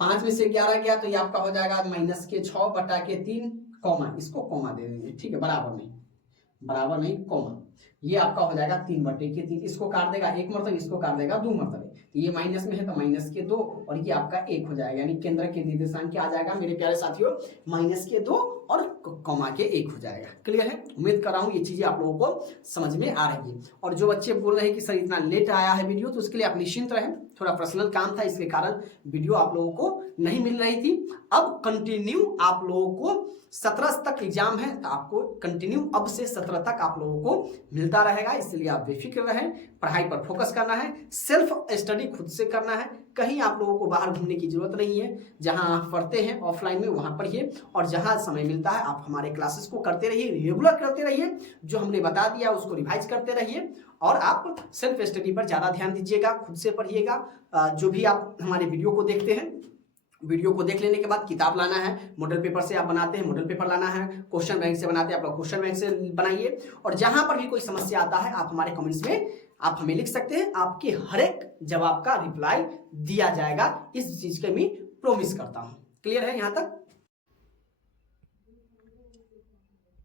5 में से 11 गया तो ये आपका हो जाएगा माइनस के 6 बटा के 3 कॉमा, इसको कॉमा दे देंगे, ठीक है, बराबर नहीं कॉमा, ये आपका हो जाएगा 3 बटे के 3, इसको काट देगा 1 मरतबे, इसको काट देगा 2 मरतबे, तो ये माइनस में है तो माइनस के 2 और ये आपका 1 हो जाएगा, यानी केंद्र के निर्देशांक क्या आ जाएगा मेरे प्यारे साथियों माइनस के 2 और कॉमा के 1 हो जाएगा। क्लियर है? उम्मीद कर रहा हूँ ये चीजें आप लोगों को समझ में आ रही है। और जो बच्चे बोल रहे हैं कि सर इतना लेट आया है वीडियो, तो उसके लिए आप निश्चिंत रहें, थोड़ा पर्सनल काम था इसके कारण वीडियो आप लोगों को नहीं मिल रही थी। अब कंटिन्यू आप लोगों को 17 तक एग्जाम है, तो आपको कंटिन्यू अब से 17 तक आप लोगों को मिलता रहेगा, इसलिए आप बेफिक्र रहें, पढ़ाई पर फोकस करना है, सेल्फ स्टडी खुद से करना है, कहीं आप लोगों को बाहर घूमने की जरूरत नहीं है, जहां आप पढ़ते हैं ऑफलाइन में वहां पढ़िए और जहां समय मिलता है आप हमारे क्लासेस को करते रहिए, रेगुलर करते रहिए, जो हमने बता दिया उसको रिवाइज करते रहिए और आप सेल्फ स्टडी पर ज्यादा ध्यान दीजिएगा, खुद से पढ़िएगा। जो भी आप हमारे वीडियो को देखते हैं, वीडियो को देख लेने के बाद किताब लाना है, मॉडल पेपर से आप बनाते हैं मॉडल पेपर लाना है, क्वेश्चन बैंक से बनाते हैं आप लोग क्वेश्चन बैंक से बनाइए, और जहां पर भी कोई समस्या आता है आप हमारे कमेंट्स में आप हमें लिख सकते हैं, आपके हर एक जवाब का रिप्लाई दिया जाएगा, इस चीज के मैं प्रॉमिस करता हूं। क्लियर है यहां तक?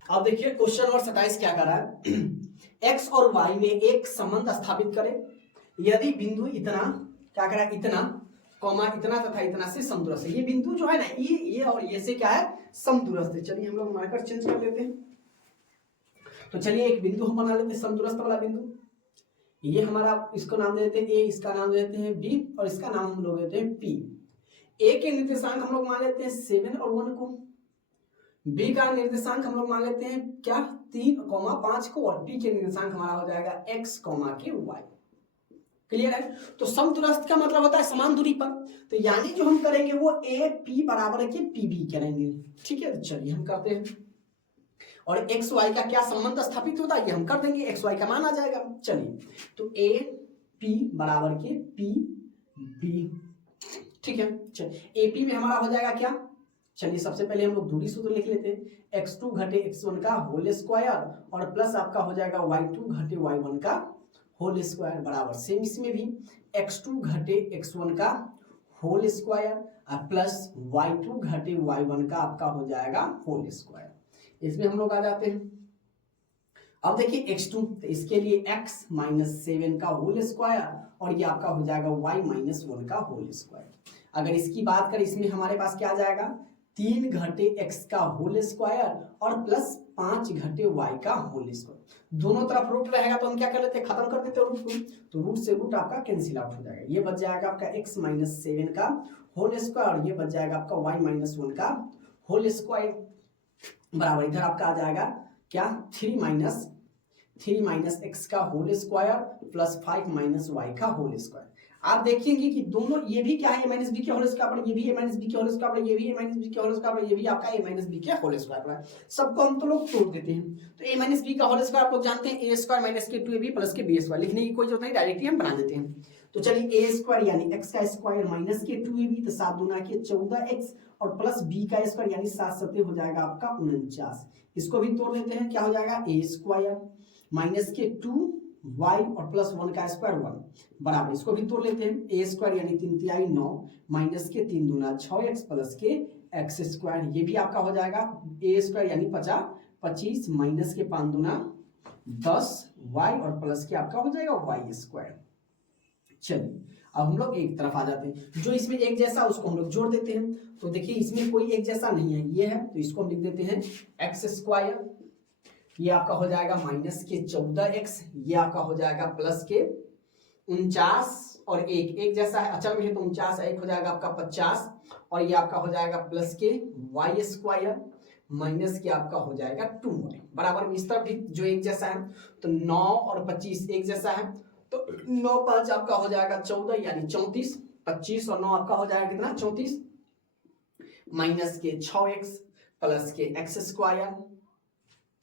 अब देखिए क्वेश्चन नंबर 27 क्या कर रहा है, x और y में एक संबंध स्थापित करें यदि बिंदु इतना क्या कर रहा है, इतना कॉमा इतना तथा इतना से समदूरस्थ है। ये बिंदु जो है ना ये और ये से क्या है समदूरस्थ है। चलिए हम लोग मार्कर चेंज कर लेते हैं, तो चलिए एक बिंदु हम बना लेते हैं समदूरस्थ वाला बिंदु, ये हमारा इसको नाम दे देते हैं a, इसका नाम दे देते हैं b और इसका नाम हम लोग देते हैं p। a के निर्देशांक हम लोग मान लेते हैं 7 और 1 को, b का निर्देशांक हम लोग मान लेते हैं क्या 3,5 को और p के निर्देशांक हमारा हो जाएगा x, के y। क्लियर है? तो समदूरस्थ का मतलब होता है समान दूरी पर, तो यानी जो हम करेंगे वो a p बराबर के p b करेंगे, ठीक है। तो चलिए हम करते हैं, और x y का क्या संबंध स्थापित होता है ये हम कर देंगे, x y का मान आ जाएगा। चलिए तो a p बराबर के p b, ठीक है। चलिए a p में हमारा हो जाएगा क्या, चलिए सबसे पहले हम लोग दूरी सूत्र लिख लेते हैं, x2 घटे x1 का होल स्क्वायर और प्लस आपका हो जाएगा y2 घटे y1 का होल स्क्वायर बराबर सेम इसमें भी x2 घटे x1 का होल स्क्वायर और प्लस y2 घटे y1 का आपका हो जाएगा होल स्क्वायर। इसमें हम लोग आ जाते हैं, अब देखिए x2 तो इसके लिए x माइनस 7 का होल स्क्वायर और ये आपका हो जाएगा y माइनस 1 का होल स्क्वायर। अगर इसकी बात करें इसमें हमारे पास क्या आ जाएगा 3 घटे x का होल स्क्वायर और प्लस 5 घटे y का होल स्क्वायर। दोनों तरफ रूट रहेगा तो हम क्या कर लेते हैं खत्म कर देते हैं रूट को, तो रूट से रूट आपका कैंसिल आउट हो जाएगा, ये बच जाएगा आपका x माइनस 7 का होल स्क्वायर और ये बच जाएगा आपका y माइनस 1 का होल स्क्वायर बराबर इधर आपका आ जाएगा क्या 3 माइनस x का whole square plus 5 minus y का होल स्क्वायर। आप देखेंगे कि दोनों ये भी क्या है a माइनस बी के होल स्क्वायर, ये भी a माइनस बी के होल स्क्वायर, ये भी a माइनस बी के होल स्क्वायर, ये भी आपका a माइनस बी के होल स्क्वायर है। सबको हम तो लोग तोड़ देते हैं, तो a माइनस बी का होल स्क्वायर आप लोग जानते हैं a स्क्वायर माइनस के 2ab प्लस के b स्क्वायर, लिखने की कोई जरूरत नहीं, डायरेक्टली हम बना देते हैं। तो चलिए a स्क्वायर यानी x का स्क्वायर माइनस के 2ab तो 7 दूना के 14x और प्लस b का स्क्वायर यानी 7 सत्ते हो जाएगा आपका 49। इसको भी तोड़ देते हैं, क्या हो जाएगा a स्क्वायर माइनस के 2y और प्लस 1 का स्क्वायर 1 बराबर, इसको भी तोड़ लेते हैं a स्क्वायर यानी 3 तिहाई 9 माइनस के 3 दूना 6x प्लस के x स्क्वायर, ये भी आपका हो जाएगा a स्क्वायर यानी 25 माइनस के 5 दूना 10 y और प्लस के आपका हो जाएगा वाई स्क्वायर। चलिए अब हम लोग एक तरफ आ जाते हैं, जो इसमें एक जैसा उसको हम लोग जोड़ देते हैं। तो देखिए इसमें कोई एक जैसा नहीं है, ये है तो इसको हम लिख देते हैं एक्स स्क्वायर, ये आपका हो जाएगा माइनस के 14x, ये आपका हो जाएगा प्लस के 49 और एक जैसा है अचल में है तो 49 एक हो जाएगा आपका 50 और ये आपका हो जाएगा प्लस के वाई स्क्वायर माइनस के आपका हो जाएगा 2y बराबर में। इस तरफ भी जो एक जैसा है तो 9 और 25 एक जैसा है तो 9 5 आपका हो जाएगा 14 यानी 34, 25 और 9 आपका हो जाएगा कितना 34 माइनस के 6x प्लस के एक्स स्क्वायर,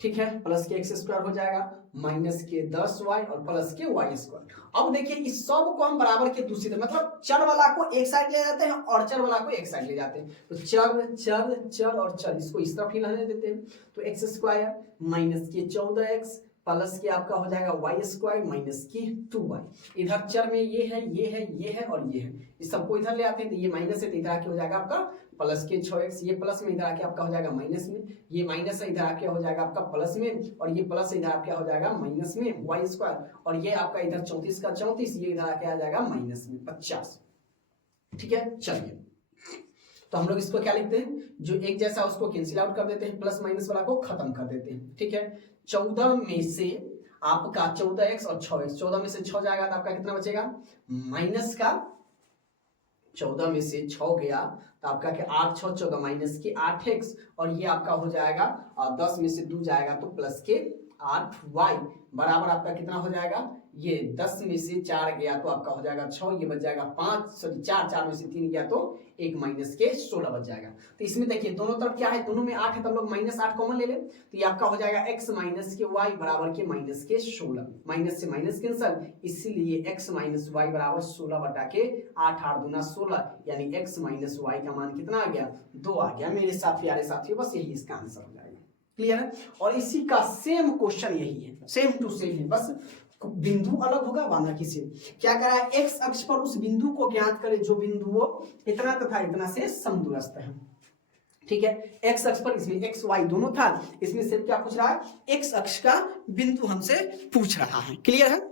ठीक है, प्लस के एक्स स्क्वायर हो जाएगा माइनस के 10y और प्लस के वाई स्क्वायर। अब देखिए इस सब को हम बराबर के दूसरी तरफ मतलब चर वाला को एक साइड ले जाते हैं और चर वाला को एक साइड ले जाते हैं। तो चर चर चर और चर इसको इस तरफ ही रहने देते हैं। तो एक्स स्क्वायर माइनस के 14x प्लस के आपका हो जाएगा वाई स्क्वायर माइनस के 2y। इधर चर में ये है ये है ये है और ये है, इस सबको इधर ले आते हैं तो ये माइनस है तो इधर आके हो जाएगा आपका प्लस के 6x, ये प्लस में इधर आके आपका हो जाएगा माइनस में, ये माइनस है इधर आके हो जाएगा आपका प्लस में और ये प्लस इधर आके हो जाएगा माइनस में वाई स्क्वायर और ये आपका इधर 34 का 34 ये इधर आके आ जाएगा माइनस में 50। ठीक है, चलिए तो हम लोग इसको क्या लिखते हैं, जो एक जैसा उसको कैंसिल आउट कर देते हैं, प्लस माइनस वाला को खत्म कर देते हैं। ठीक है, 14 में से आपका 14x और 6x, 14 में से 6 जाएगा तो आपका कितना बचेगा माइनस का 14 में से 6 गया तो आपका क्या 8 6 14 माइनस के 8x और ये आपका हो जाएगा 10 में से 2 जाएगा तो प्लस के 8y बराबर आपका कितना हो जाएगा, ये 10 में से 4 गया तो आपका हो जाएगा 6, ये बच जाएगा 5 सॉरी 4 में से 3 गया तो 1 माइनस के 16 बच जाएगा। तो इसमें देखिए दोनों तरफ क्या है, दोनों में 8 है तो हम लोग माइनस 8 कॉमन ले लें तो ये आपका हो जाएगा x माइनस के y बराबर के माइनस के 16, माइनस से माइनस कैंसल, इसीलिए x माइनस वाई बराबर 16 बटा के 8 8 दूना 16 यानी x माइनस वाई का मान कितना आ गया 2 आ गया। मेरे साथ प्यारे साथियों बस यही इसका आंसर हो जाएगा। क्लियर है, और इसी का सेम क्वेश्चन यही है, सेम टू सेम है, बस बिंदु अलग होगा वरना किसी क्या करा है, एक्स अक्ष पर उस बिंदु को ज्ञात करें जो बिंदु वो इतना तथा इतना से समदूरस्थ है। ठीक है, एक्स अक्ष पर इसमें एक्स वाई दोनों था, इसमें सिर्फ क्या पूछ रहा है एक्स अक्ष का बिंदु हमसे पूछ रहा है। क्लियर है,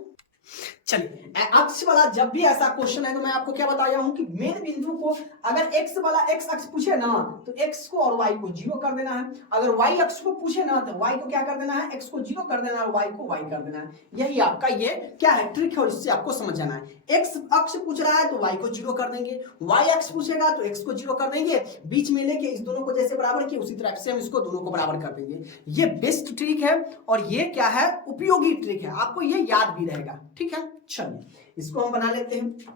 चलिए अक्ष वाला जब भी ऐसा क्वेश्चन है तो मैं आपको क्या बताया हूं कि मेन बिंदु को अगर एक्स वाला एक्स अक्ष पूछे ना तो एक्स को और वाई को 0 कर देना है, अगर वाई अक्ष को पूछे ना तो वाई को क्या कर देना है, एक्स को 0 कर देना है और वाई को वाई कर देना है। यही आपका ये क्या है ट्रिक है और इससे आपको समझ जाना है। एक्स अक्ष पूछ रहा है तो वाई को 0 कर देंगे, वाई अक्ष पूछेगा तो एक्स को 0 कर देंगे, बीच में लेके इस दोनों को जैसे बराबर किए उसी तरह से हम इसको दोनों को बराबर कर देंगे। ये बेस्ट ट्रिक है और ये क्या है उपयोगी ट्रिक है, आपको ये याद भी रहेगा। ठीक है, चलिए इसको हम बना लेते हैं।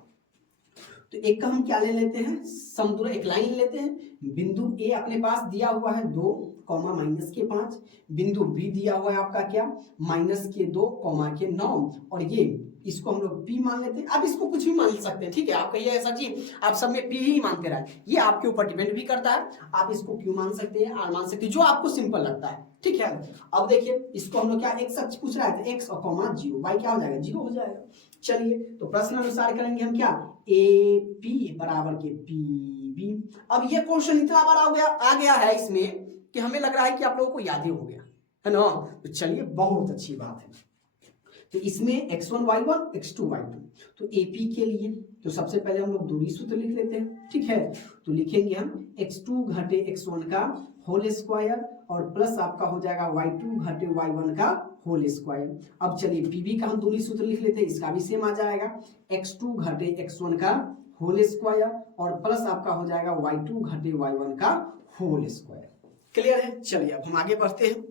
तो एक का हम क्या ले लेते हैं समदूर, एक लाइन लेते हैं, बिंदु ए अपने पास दिया हुआ है 2 कॉमा माइनस के 5, बिंदु बी दिया हुआ है आपका क्या माइनस के 2 कॉमा के 9 और ये इसको हम लोग P मान लेते हैं। अब इसको कुछ भी मान सकते हैं, ठीक है, आप कहिए ऐसा जी आप सब में P ही मानते रहे, ये आपके ऊपर डिपेंड भी करता है, आप इसको Q मान सकते हैं R मान सकते हैं, जो आपको सिंपल लगता है। ठीक है, अब देखिए इसको हम लोग क्या एक्स अक्ष पूछ रहा है तो एक्स और कॉमा 0, वाई क्या हो जाएगा 0 हो जाएगा। चलिए तो प्रश्न अनुसार करेंगे हम क्या ए पी बराबर के पी बी। अब ये क्वेश्चन इतना बड़ा आ गया है इसमें कि हमें लग रहा है कि आप लोगों को याद ही हो गया है ना, तो चलिए बहुत अच्छी बात है। तो इसमें x1 y1 x2 y2, तो AP के लिए तो सबसे पहले हम लोग दूरी सूत्र लिख लेते हैं। ठीक है, तो लिखेंगे हम x2 घटे x1 का होल स्क्वायर और प्लस आपका हो जाएगा y2 घटे y1 का होल स्क्वायर। अब चलिए PB का हम दूरी सूत्र लिख लेते हैं, इसका भी सेम आ जाएगा x2 घटे x1 का होल स्क्वायर और प्लस आपका हो जाएगा y2 घटे y1 का होल स्क्वायर। क्लियर है, चलिए अब हम आगे बढ़ते हैं।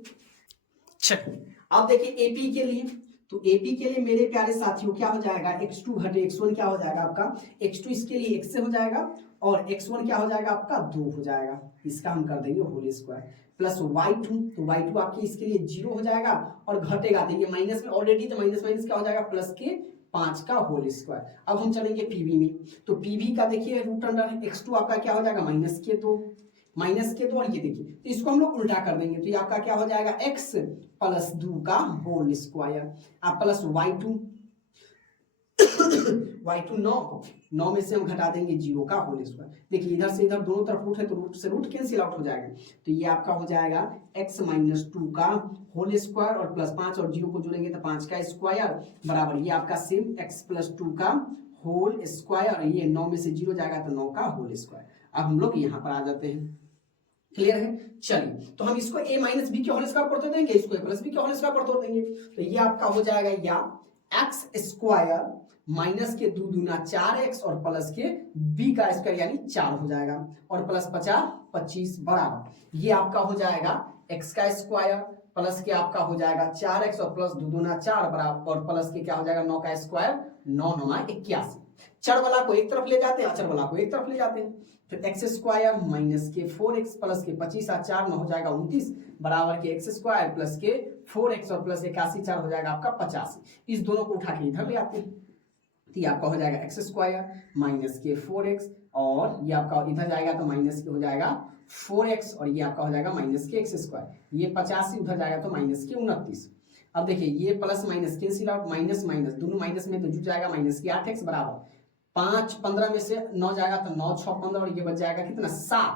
चलिए अब देखिए AP के लिए, तो AP के लिए मेरे प्यारे साथियों क्या हो जाएगा x2 घटे x1 क्या हो जाएगा आपका x2 इसके लिए x से हो जाएगा और x1 क्या हो जाएगा आपका 2 हो जाएगा, इसका हम कर देंगे होल स्क्वायर प्लस y2, तो y2 आपके इसके लिए 0 हो जाएगा और घटेगा देखिए माइनस में ऑलरेडी, तो माइनस माइनस क्या हो जाएगा प्लस के 5 का होल स्क्वायर। अब हम चलेंगे PB में, तो PB का देखिए रूट अंडर x2 आपका क्या हो जाएगा माइनस के 2 और ये देखिए तो इसको हम लोग उल्टा कर देंगे तो ये आपका क्या हो जाएगा x प्लस 2 का होल स्क्वायर आप प्लस y2 y2 9 में से हम घटा देंगे 0 का होल स्क्वायर। देखिए इधर से इधर दोनों तरफ रूट है तो रूट से रूट कैंसिल आउट हो जाएगा, तो ये आपका हो जाएगा x माइनस 2 का होल स्क्वायर और प्लस 5 और 0 को जोड़ेंगे तो 5 का स्क्वायर बराबर ये आपका सेम x प्लस 2 का होल स्क्वायर, ये 9 में से 0 जाएगा तो 9 का होल स्क्वायर। अब हम लोग यहाँ पर आ जाते हैं, क्लियर है। चलिए तो हम इसको a माइनस बी के होल स्क्वायर पर तोड़ देंगे, इसको a प्लस बी के होल स्क्वायर पर तोड़ देंगे, तो ये आपका हो जाएगा या एक्स स्क्वायर माइनस के 2 दूना 4x और प्लस के b का स्क्वायर यानी 4 हो जाएगा और प्लस 50 25 बराबर ये आपका हो जाएगा x का स्क्वायर प्लस के आपका हो जाएगा 4x और प्लस 2 दूना 4 बराबर और प्लस के क्या हो जाएगा 9 का स्क्वायर 9 9 81। चर वाला को एक तरफ ले जाते हैं, अचर वाला को एक तरफ ले जाते हैं, फिर एक्स स्क्वायर माइनस के 4x प्लस के 25 और 4 9 हो जाएगा 29 बराबर के एक्स स्क्वायर प्लस के 4x और प्लस 81 4 हो जाएगा आपका 85। इस दोनों को उठा के इधर ले आते हैं तो ये आपका हो जाएगा एक्स स्क्वायर माइनस के 4x और ये आपका इधर जाएगा तो माइनस के हो जाएगा 4x और ये आपका हो जाएगा माइनस के एक्स स्क्वायर, ये 85 उधर जाएगा तो माइनस के 29। अब देखिए ये plus minus cancel out, minus minus दोनों माइनस में तो जुट जाएगा माइनस के 8x बराबर 5 15 में से 9 जाएगा तो 9 6 15 और ये बच जाएगा कितना 7,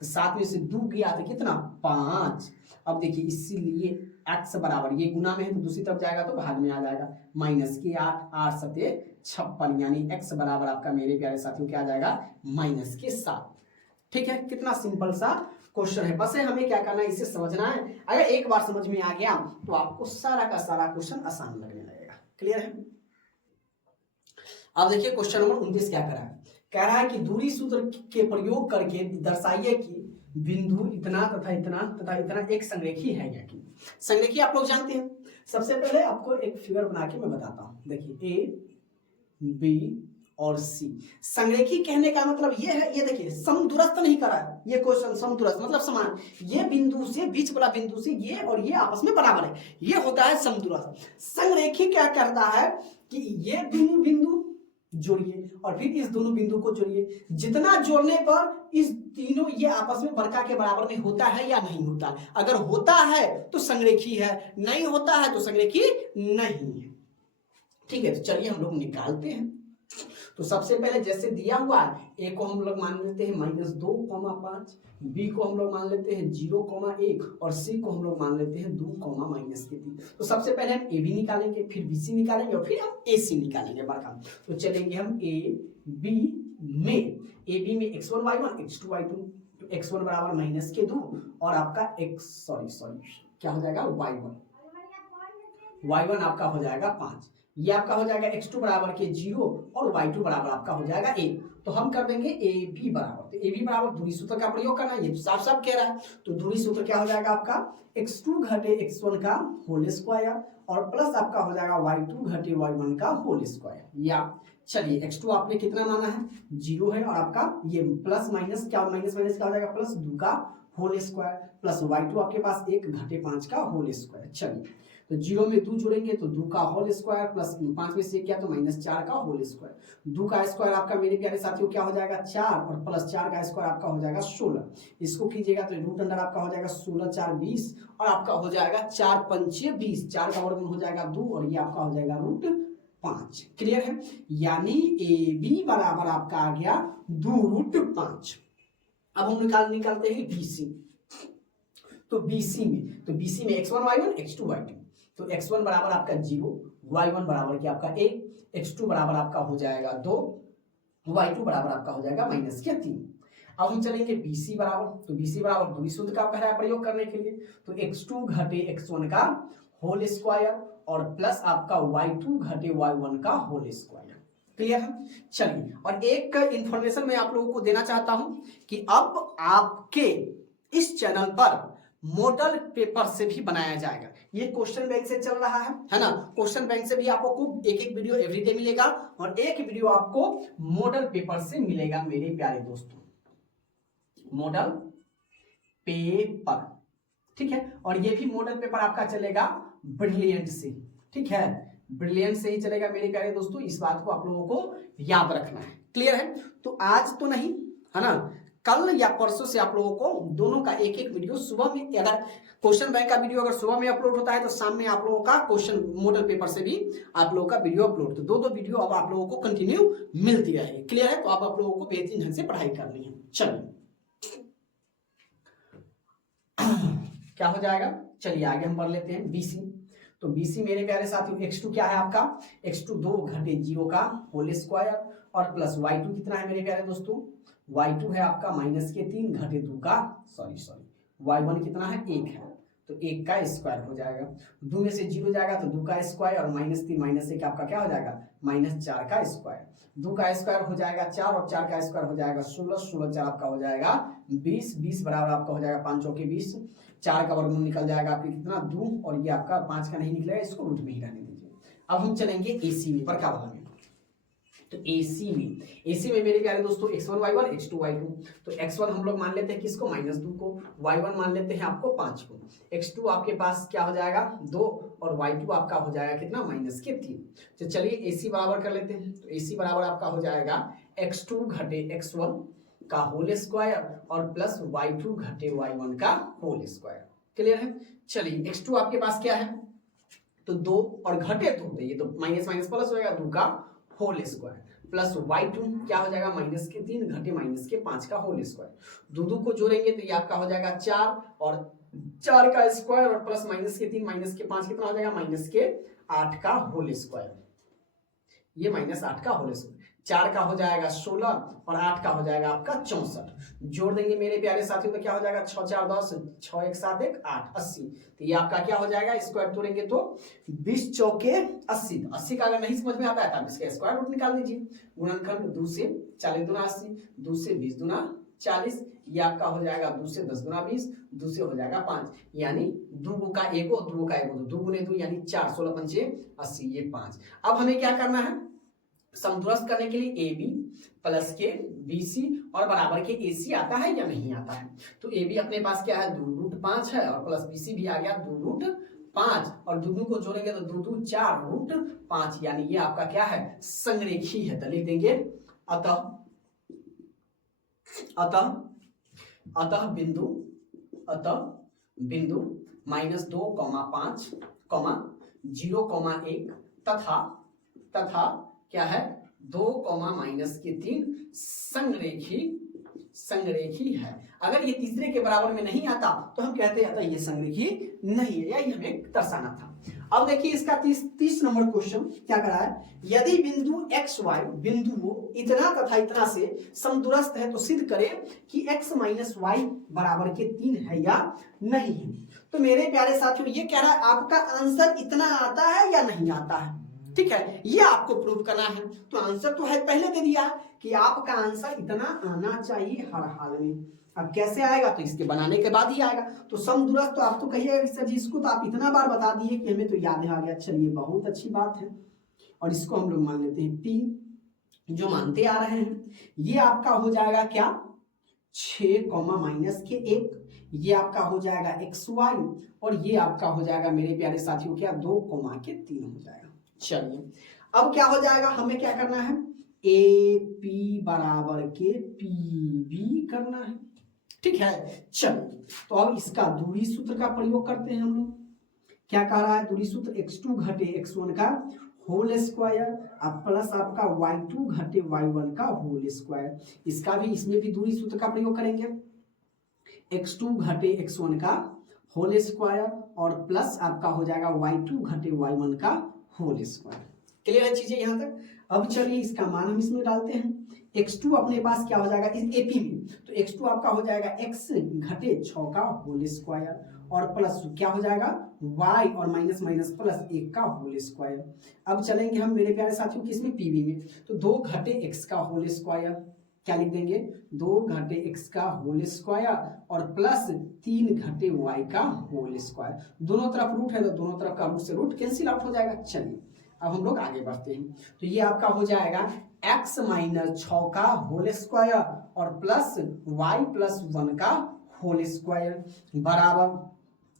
तो 7 में से 2 गया तो कितना 5। अब देखिए इसीलिए x बराबर ये गुना में है तो दूसरी तरफ जाएगा तो भाग में आ जाएगा माइनस के 8 8 सते 56 यानी x बराबर आपका मेरे प्यारे साथियों क्या आ जाएगा माइनस के 7। ठीक है, कितना सिंपल सा क्वेश्चन है, बस है हमें क्या करना है इसे समझना है। अगर एक बार समझ में आ गया तो आपको सारा का सारा क्वेश्चन आसान लगने लगेगा। क्लियर है। अब देखिए क्वेश्चन नंबर 29 क्या कह रहा है कि दूरी सूत्र के प्रयोग करके दर्शाइए कि बिंदु इतना तथा इतना तथा इतना एक संरेखी है या कि संरेखी आप लोग जानते हैं। सबसे पहले आपको एक फिगर बना के मैं बताता हूं, देखिए ए बी और सी। संरेखी कहने का मतलब ये है, ये देखिए समदूरस्थ नहीं करा है ये क्वेश्चन, समदूरस्थ मतलब समान, ये बिंदु से बीच वाला बिंदु से ये और ये आपस में बराबर है, ये होता है समदूरस्थ। संरेखी क्या करता है कि ये दोनों बिंदु जोड़िए और फिर इस दोनों बिंदु को जोड़िए, जितना जोड़ने पर इस तीनों ये आपस में बड़का के बराबर में होता है या नहीं होता है। अगर होता है तो संरेखी है, नहीं होता है तो संरेखी नहीं है। ठीक है, तो चलिए हम लोग निकालते हैं। तो सबसे पहले जैसे दिया हुआ है ए को हम लोग मान लेते हैं -2,5, बी को हम लोग मान लेते हैं 0,1 और सी को हम लोग मान लेते हैं 2,-3। तो सबसे पहले हम ए बी निकालेंगे, फिर बी सी निकालेंगे और फिर हम ए सी निकालेंगे बड़का। तो चलेंगे हम ए बी में x1 y1 x2 y2, तो x1 बराबर -2 और आपका क्या हो जाएगा y1 आपका हो जाएगा 5, ये आपका हो जाएगा x2 बराबर के 0 और y2 बराबर आपका हो जाएगा 1। तो हम कर देंगे ए बी बराबर, तो ए बी बराबर दूरी सूत्र का प्रयोग करना है, ये तो साफ साफ कह रहा है। तो दूरी सूत्र क्या हो जाएगा आपका x2 घटे x1 का होल स्क्वायर और प्लस आपका हो जाएगा y2 घटे y1 का होल स्क्वायर। या चलिए x2 आपने कितना माना है 0 है और आपका ये प्लस माइनस क्या माइनस क्या हो जाएगा +2 का होल स्क्वायर प्लस y2 आपके पास 1 घटे 5 का होल स्क्वायर। चलिए तो 0 में 2 जोड़ेंगे तो 2 का होल स्क्वायर प्लस 5 में से क्या तो -4 का होल स्क्वायर। 2 का स्क्वायर आपका मेरे प्यारे साथियों क्या हो जाएगा 4 और प्लस 4 का स्क्वायर आपका हो जाएगा 16। इसको कीजिएगा तो रूट अंडर आपका हो जाएगा 16 4 20 और आपका हो जाएगा 4 5 20, 4 का वर्गमूल हो जाएगा 2 और ये आपका हो जाएगा √5। क्लियर है, यानी ए बी बराबर आपका आ गया 2√5। अब हम निकालते हैं BC। तो BC में x1 y1 x2 y2, तो x1 बराबर आपका 0, y1 बराबर क्या आपका 1, x2 बराबर आपका हो जाएगा 2, y2 बराबर आपका हो जाएगा -3। अब हम चलेंगे BC बराबर, तो BC बराबर दूरी सूत्र का पहला प्रयोग करने के लिए तो x2 घटे x1 का होल स्क्वायर और प्लस आपका y2 घटे y1 का होल स्क्वायर। क्लियर है। चलिए और एक इंफॉर्मेशन मैं आप लोगों को देना चाहता हूं कि अब आपके इस चैनल पर मॉडल पेपर से भी बनाया जाएगा। ये क्वेश्चन बैंक से चल रहा है ना, क्वेश्चन बैंक से भी आपको एक वीडियो एवरीडे मिलेगा और एक वीडियो आपको मॉडल पेपर से मिलेगा मेरे प्यारे दोस्तों, मॉडल पेपर। ठीक है, और ये भी मॉडल पेपर आपका चलेगा ब्रिलियंट से। ठीक है, ब्रिलियंट से ही चलेगा मेरे प्यारे दोस्तों, इस बात को आप लोगों को याद रखना है। क्लियर है, तो आज तो नहीं है ना, कल या परसों से आप लोगों को दोनों का एक एक वीडियो सुबह में, अगर क्वेश्चन बैंक का वीडियो अगर सुबह में अपलोड होता है तो शाम में आप लोगों का क्वेश्चन मॉडल पेपर से भी आप लोगों का वीडियो अपलोड, तो दो वीडियो अब आप लोगों को कंटिन्यू मिलती रहेगी। क्लियर है? तो आप लोगों को बेहतरीन ढंग से पढ़ाई करनी है। चलिए क्या हो जाएगा, चलिए आगे हम पढ़ लेते हैं BC। तो BC मेरे प्यारे साथियों x2 क्या है आपका, x2 2 घटे 0 का होल स्क्वायर और प्लस y2 कितना है मेरे प्यारे दोस्तों, y2 है आपका -3 घटे 2 का y1 कितना है 1 है, तो 1 का स्क्वायर हो जाएगा, 2 में से 0 जाएगा तो 2 का स्क्वायर और -3 -1 आपका क्या हो जाएगा -4 का स्क्वायर, 2 का स्क्वायर हो जाएगा 4 और 4 का स्क्वायर हो जाएगा 16, 16 4 आपका हो जाएगा 20, 20 बराबर आपका हो जाएगा 5 चौके 20, 4 का वर्गमूल निकल जाएगा आपके कितना 2 और ये आपका 5 का नहीं निकलेगा, इसको रूट में ही रहने दीजिए। अब हम चलेंगे AC में, बड़का वाला में। तो AC में मेरे प्यारे दोस्तों x1 y1 x2 y2, तो x1 हम लोग मान लेते हैं किसको -2 को, y1 मान लेते हैं आपको 5 को, x2 आपके पास क्या हो जाएगा 2 और y2 आपका हो जाएगा कितना -3। तो चलिए AC बराबर कर लेते हैं। तो AC बराबर आपका हो जाएगा x2 घटे x1 का होल स्क्वायर और प्लस y2 घटे y1 का होल स्क्वायर। क्लियर है? चलिए x2 आपके पास क्या है, तो 2 और घटे 2, तो ये तो माइनस माइनस प्लस होगा, 2 का होल स्क्वायर प्लस y2 क्या हो जाएगा -3 घटे -5 का होल स्क्वायर, 2 को जोड़ेंगे तो ये आपका हो जाएगा 4 और 4 का स्क्वायर और प्लस -3 -5 कितना हो जाएगा -8 का होल स्क्वायर, ये -8 का होल स्क्वायर, 4 का हो जाएगा 16 और 8 का हो जाएगा आपका 64, जोड़ देंगे मेरे प्यारे साथियों तो क्या हो जाएगा 6 4 10, 6 1 7 1 8 80, तो ये आपका क्या हो जाएगा स्क्वायर तोड़ेंगे तो 20 चौके 80, 80 का अगर नहीं समझ में आता है तब इसका स्क्वायर रूट निकाल दीजिए, गुणनखंड 2 से 40 दूना 80, 2 से 20 दूना 40, ये आपका हो जाएगा 2 से 10 दूना 20, 2 से हो जाएगा 5, यानी 2 का एगो 2 का एगो, 2 गुने 2 यानी 4, 16 पंचे 80, ये 5। अब हमें क्या करना है, समदूरस्थ करने के लिए AB प्लस के BC और बराबर के AC आता है या नहीं आता है, तो AB अपने पास क्या है 2√5 है और प्लस BC भी आ गया 2√5 और 2 को जोड़ेंगे तो 2 2 4√5, यानी ये आपका क्या है संरेखी है, तो लिख देंगे अतः बिंदु -2, 5, 0,1 तथा क्या है 2, -3 संरेखी है। अगर ये तीसरे के बराबर में नहीं आता तो हम कहते हैं ये संरेखी नहीं है, यही हमें दर्शाना था। अब देखिए इसका 30 नंबर क्वेश्चन क्या करा है, यदि बिंदु XY बिंदु इतना तथा इतना से समदूरस्थ है तो सिद्ध करें कि x - y बराबर के 3 है या नहीं है। तो मेरे प्यारे साथियों ये कह रहा है आपका आंसर इतना आता है या नहीं आता है, ठीक है, ये आपको प्रूव करना है। तो आंसर तो है पहले दे दिया कि आपका आंसर इतना आना चाहिए हर हाल में, अब कैसे आएगा तो इसके बनाने के बाद ही आएगा। तो समदूरस्थ तो आप तो कहिएगा सर जी इसको तो आप इतना बार बता दिए कि हमें तो याद आ गया, चलिए बहुत अच्छी बात है, और इसको हम लोग मान लेते हैं P, जो मानते आ रहे हैं। ये आपका हो जाएगा क्या 6, -1, ये आपका हो जाएगा XY और ये आपका हो जाएगा मेरे प्यारे साथियों क्या 2, 3 हो जाएगा। चलिए अब क्या हो जाएगा, हमें क्या करना है AP बराबर के PB करना है, ठीक है। चलिए तो अब इसका दूरी सूत्र का प्रयोग करते हैं हम लोग। क्या कह रहा है दूरी सूत्र, x2 घटे x1 का होल स्क्वायर प्लस आपका y2 घटे y1 का होल स्क्वायर, इसका भी इसमें भी दूरी सूत्र का प्रयोग करेंगे, x2 घटे x1 का होल स्क्वायर और प्लस आपका हो जाएगा y2 घटे y1 का होल स्क्वायर। क्लियर है चीजें यहाँ तक। अब चलिए इसका मान हम इसमें डालते हैं, x2 अपने पास क्या हो जाएगा इस AP में, तो x2 आपका हो जाएगा x घटे 6 का होल स्क्वायर और प्लस क्या हो जाएगा y और माइनस माइनस प्लस 1 का होल स्क्वायर। अब चलेंगे हम मेरे प्यारे साथियों किसमें PB में, तो 2 घटे x का होल स्क्वायर, क्या लिख देंगे 2 घटे x का होल स्क्वायर और प्लस 3 घटे y का होल स्क्वायर। दोनों तरफ रूट है तो दोनों तरफ का रूट से रूट कैंसिल आउट हो जाएगा। चलिए अब हम लोग आगे बढ़ते हैं, तो ये आपका हो जाएगा x - 6 का होल स्क्वायर और प्लस y + 1 का होल स्क्वायर बराबर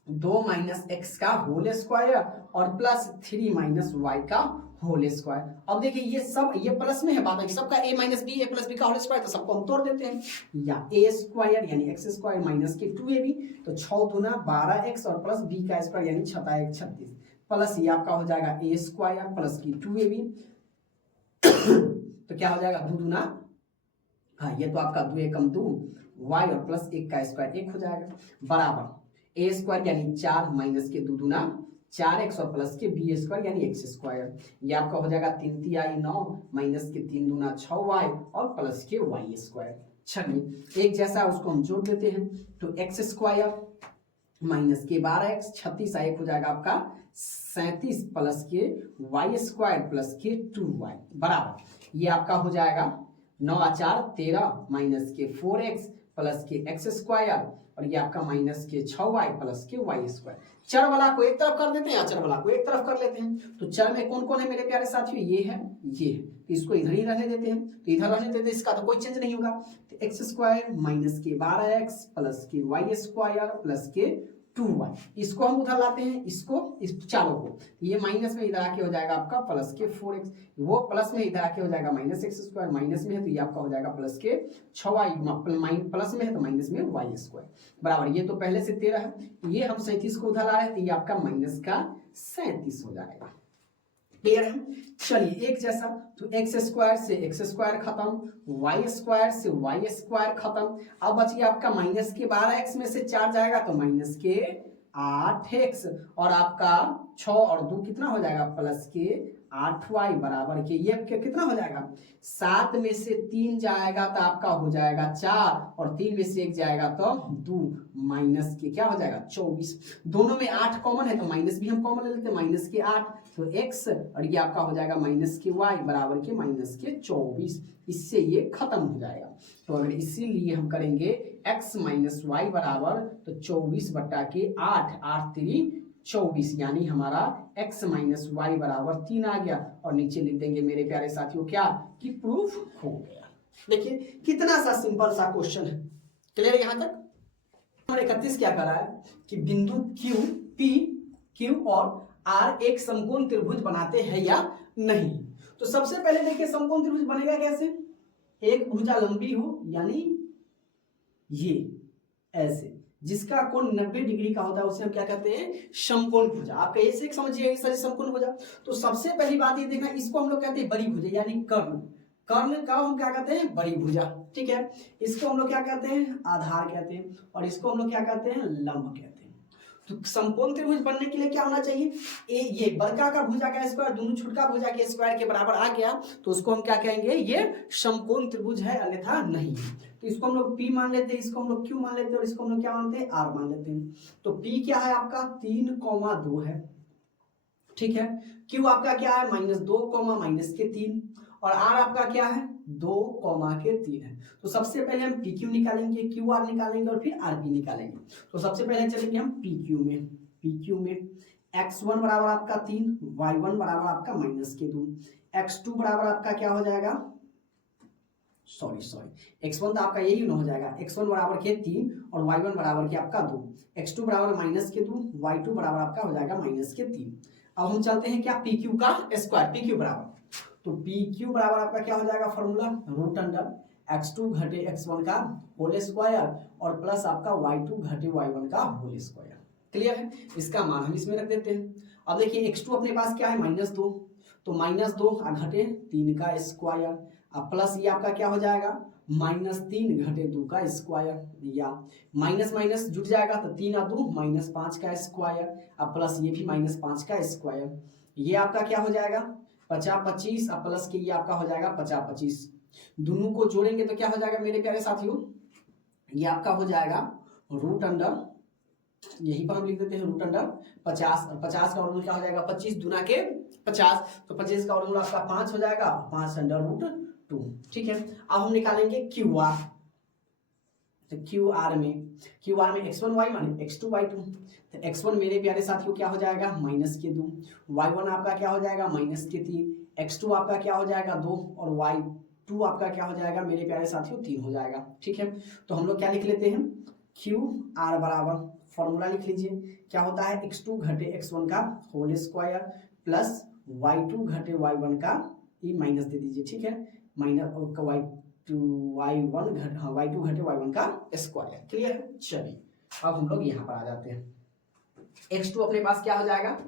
2 - x का होल स्क्वायर और प्लस 3 - y का होल स्क्वायर। अब देखिए ये सब ये प्लस में है, बात है सबका a minus B, a plus B का होल स्क्वायर, तो सबको हम तोड़ देते हैं, या a स्क्वायर यानी x स्क्वायर माइनस के 2ab, तो 6 दूना 12x और प्लस b का स्क्वायर यानी 6 1 36, प्लस ये आपका हो जाएगा a स्क्वायर प्लस की 2ab, तो क्या हो जाएगा 2 दूना, हाँ ये तो आपका 2 एकम 2 y और प्लस 1 का स्क्वायर 1 हो जाएगा, बराबर a स्क्वायर यानी 4 माइनस के 2 दूना 4x और प्लस के b स्क्वायर यानी x स्क्वायर, ये आपका हो जाएगा 3 तिहाई 9 माइनस के 3 दूना 6y और प्लस के y स्क्वायर। चलिए एक जैसा उसको हम जोड़ देते हैं, तो x स्क्वायर माइनस के 12x 36 एक हो जाएगा आपका 37 प्लस के y स्क्वायर प्लस के 2y, बराबर ये आपका हो जाएगा 9 4 13 माइनस के 4x प्लस के x स्क्वायर और ये आपका माइनस के 6y प्लस के y स्क्वायर। चर वाला को एक तरफ कर देते हैं, अचर वाला को एक तरफ कर लेते हैं। तो चर में कौन कौन है मेरे प्यारे साथियों, ये है, ये है, तो इसको इधर ही रहने देते हैं, तो इधर रहने देते हैं, इसका तो कोई चेंज नहीं होगा। तो x स्क्वायर माइनस के 12x प्लस के y स्क्वायर प्लस के 2y, इसको हम उधर लाते हैं, इसको इस चारों को, ये माइनस में इधर आके हो जाएगा आपका प्लस के 4x, वो प्लस में इधर आके हो जाएगा माइनस x स्क्वायर, माइनस में है तो ये आपका हो जाएगा प्लस के 6y, प्लस में है तो माइनस में y स्क्वायर, बराबर ये तो पहले से 13 है, ये हम 37 को उधर ला रहे हैं तो ये आपका माइनस का 37 हो जाएगा। क्लियर है? चलिए एक जैसा, तो एक्स स्क्वायर से एक्स स्क्वायर खत्म, वाई स्क्वायर से वाई स्क्वायर खत्म, अब बचिए आपका माइनस के 12x में से 4 जाएगा तो माइनस के 8x और आपका 6 और 2 कितना हो जाएगा प्लस के 8y बराबर के ये कितना हो जाएगा, 7 में से 3 जाएगा तो आपका हो जाएगा 4 और 3 में से 1 जाएगा तो 2 माइनस के क्या हो जाएगा 24, दोनों में 8 कॉमन है तो माइनस भी हम कॉमन ले लेते हैं, माइनस के 8 तो x और ये आपका हो जाएगा माइनस के y बराबर के माइनस के 24, इससे ये खत्म हो जाएगा। तो अगर इसीलिए हम करेंगे x माइनस वाई बराबर तो 24 बट्टा के 8, 8 3 24 यानी हमारा x माइनस वाई बराबर 3 आ गया और नीचे लिख देंगे मेरे प्यारे साथियों क्या कि प्रूफ हो गया। देखिए कितना सा सिंपल सा क्वेश्चन है, क्लियर यहां तक। नंबर 31 क्या कर रहा है कि बिंदु Q, P, Q और R एक समकोण त्रिभुज बनाते हैं या नहीं। तो सबसे पहले देखिए समकोण त्रिभुज बनेगा कैसे, एक भुजा लंबी हो यानी ये ऐसे, जिसका कोण 90 डिग्री का होता है उसे हम क्या कहते हैं समकोण भुजा। आप कैसे एक समझिए सर समकोण भुजा। तो सबसे पहली बात ये देखना, इसको हम लोग कहते हैं बड़ी भुजा यानी कर्ण, कर्ण का हम क्या कहते हैं बड़ी भुजा, ठीक है। इसको हम लोग क्या कहते हैं आधार कहते हैं और इसको हम लोग क्या कहते हैं लंब कहते हैं। तो समकोण त्रिभुज बनने के लिए क्या होना चाहिए, ये बड़का का भुजा का स्क्वायर दोनों छोटका भुजा के स्क्वायर के बराबर आ गया तो उसको हम क्या कहेंगे ये समकोण त्रिभुज है, अन्यथा नहीं है। तो इसको हम लोग P मान लेते हैं, इसको हम लोग Q मान लेते हैं और इसको हम लोग क्या मानते हैं R मान लेते हैं। तो P क्या है आपका 3,2 है, ठीक है। Q आपका क्या है -2, माइनस के 3 और R आपका क्या है 2, के 3 है। तो सबसे पहले हम PQ निकालेंगे, QR निकालेंगे और फिर RP निकालेंगे। तो सबसे पहले चलेंगे हम PQ में x1 बराबर आपका 3, y1 बराबर आपका माइनस के 2, x2 बराबर आपका क्या हो जाएगा, सॉरी x1 तो आपका यही ना हो जाएगा, x1 बराबर के 3 और y1 बराबर के आपका 2, x2 बराबर माइनस के 2, y2 बराबर आपका हो जाएगा माइनस के 3। अब हम चलते हैं क्या PQ का स्क्वायर, PQ बराबर, तो PQ बराबर आपका क्या हो जाएगा फॉर्मूला रूट अंडर x2 घटे x1 का होल स्क्वायर और प्लस आपका y2 घटे y1 का होल स्क्वायर। क्लियर है, इसका मान हम इसमें रख देते हैं। अब देखिए x2 अपने पास क्या है -2, तो -2 घटे 3 का स्क्वायर, अब प्लस ये आपका क्या हो जाएगा -3 घटे 2 का स्क्वायर, या माइनस माइनस जुट जाएगा तो 3 और 2 -5 का स्क्वायर, अब प्लस ये भी -5 का स्क्वायर, ये आपका क्या हो जाएगा 50 25 अब प्लस के ये आपका हो जाएगा 50 25, दोनों को जोड़ेंगे तो क्या हो जाएगा मेरे प्यारे साथियों, ये आपका हो जाएगा रूट अंडर, यहीं पर हम लिख देते हैं रूट अंडर 50 और 50 का वर्गमूल क्या हो जाएगा 25 दूना के 50, तो 25 का वर्गमूल आपका 5 हो जाएगा, 5 अंडर रूट 2, ठीक है। अब हम निकालेंगे QR, तो QR में x1 y माने x2 y2, तो x1 मेरे प्यारे साथियों क्या हो जाएगा माइनस के 2, y1 आपका क्या हो जाएगा माइनस के 3, x2 आपका क्या हो जाएगा 2 और y2 आपका क्या हो जाएगा मेरे प्यारे साथियों 3 हो जाएगा, ठीक है। तो हम लोग क्या लिख लेते हैं QR बराबर फॉर्मूला लिख लीजिए, क्या होता है x2 घटे x1 का होल स्क्वायर प्लस y2 घटे y1 का ये माइनस दे दीजिए, ठीक है, माइनस y2 घटे y1 का स्क्वायर। क्लियर है? चलिए अब हम लोग यहाँ पर आ जाते हैं। x2 अपने पास क्या हो जाएगा,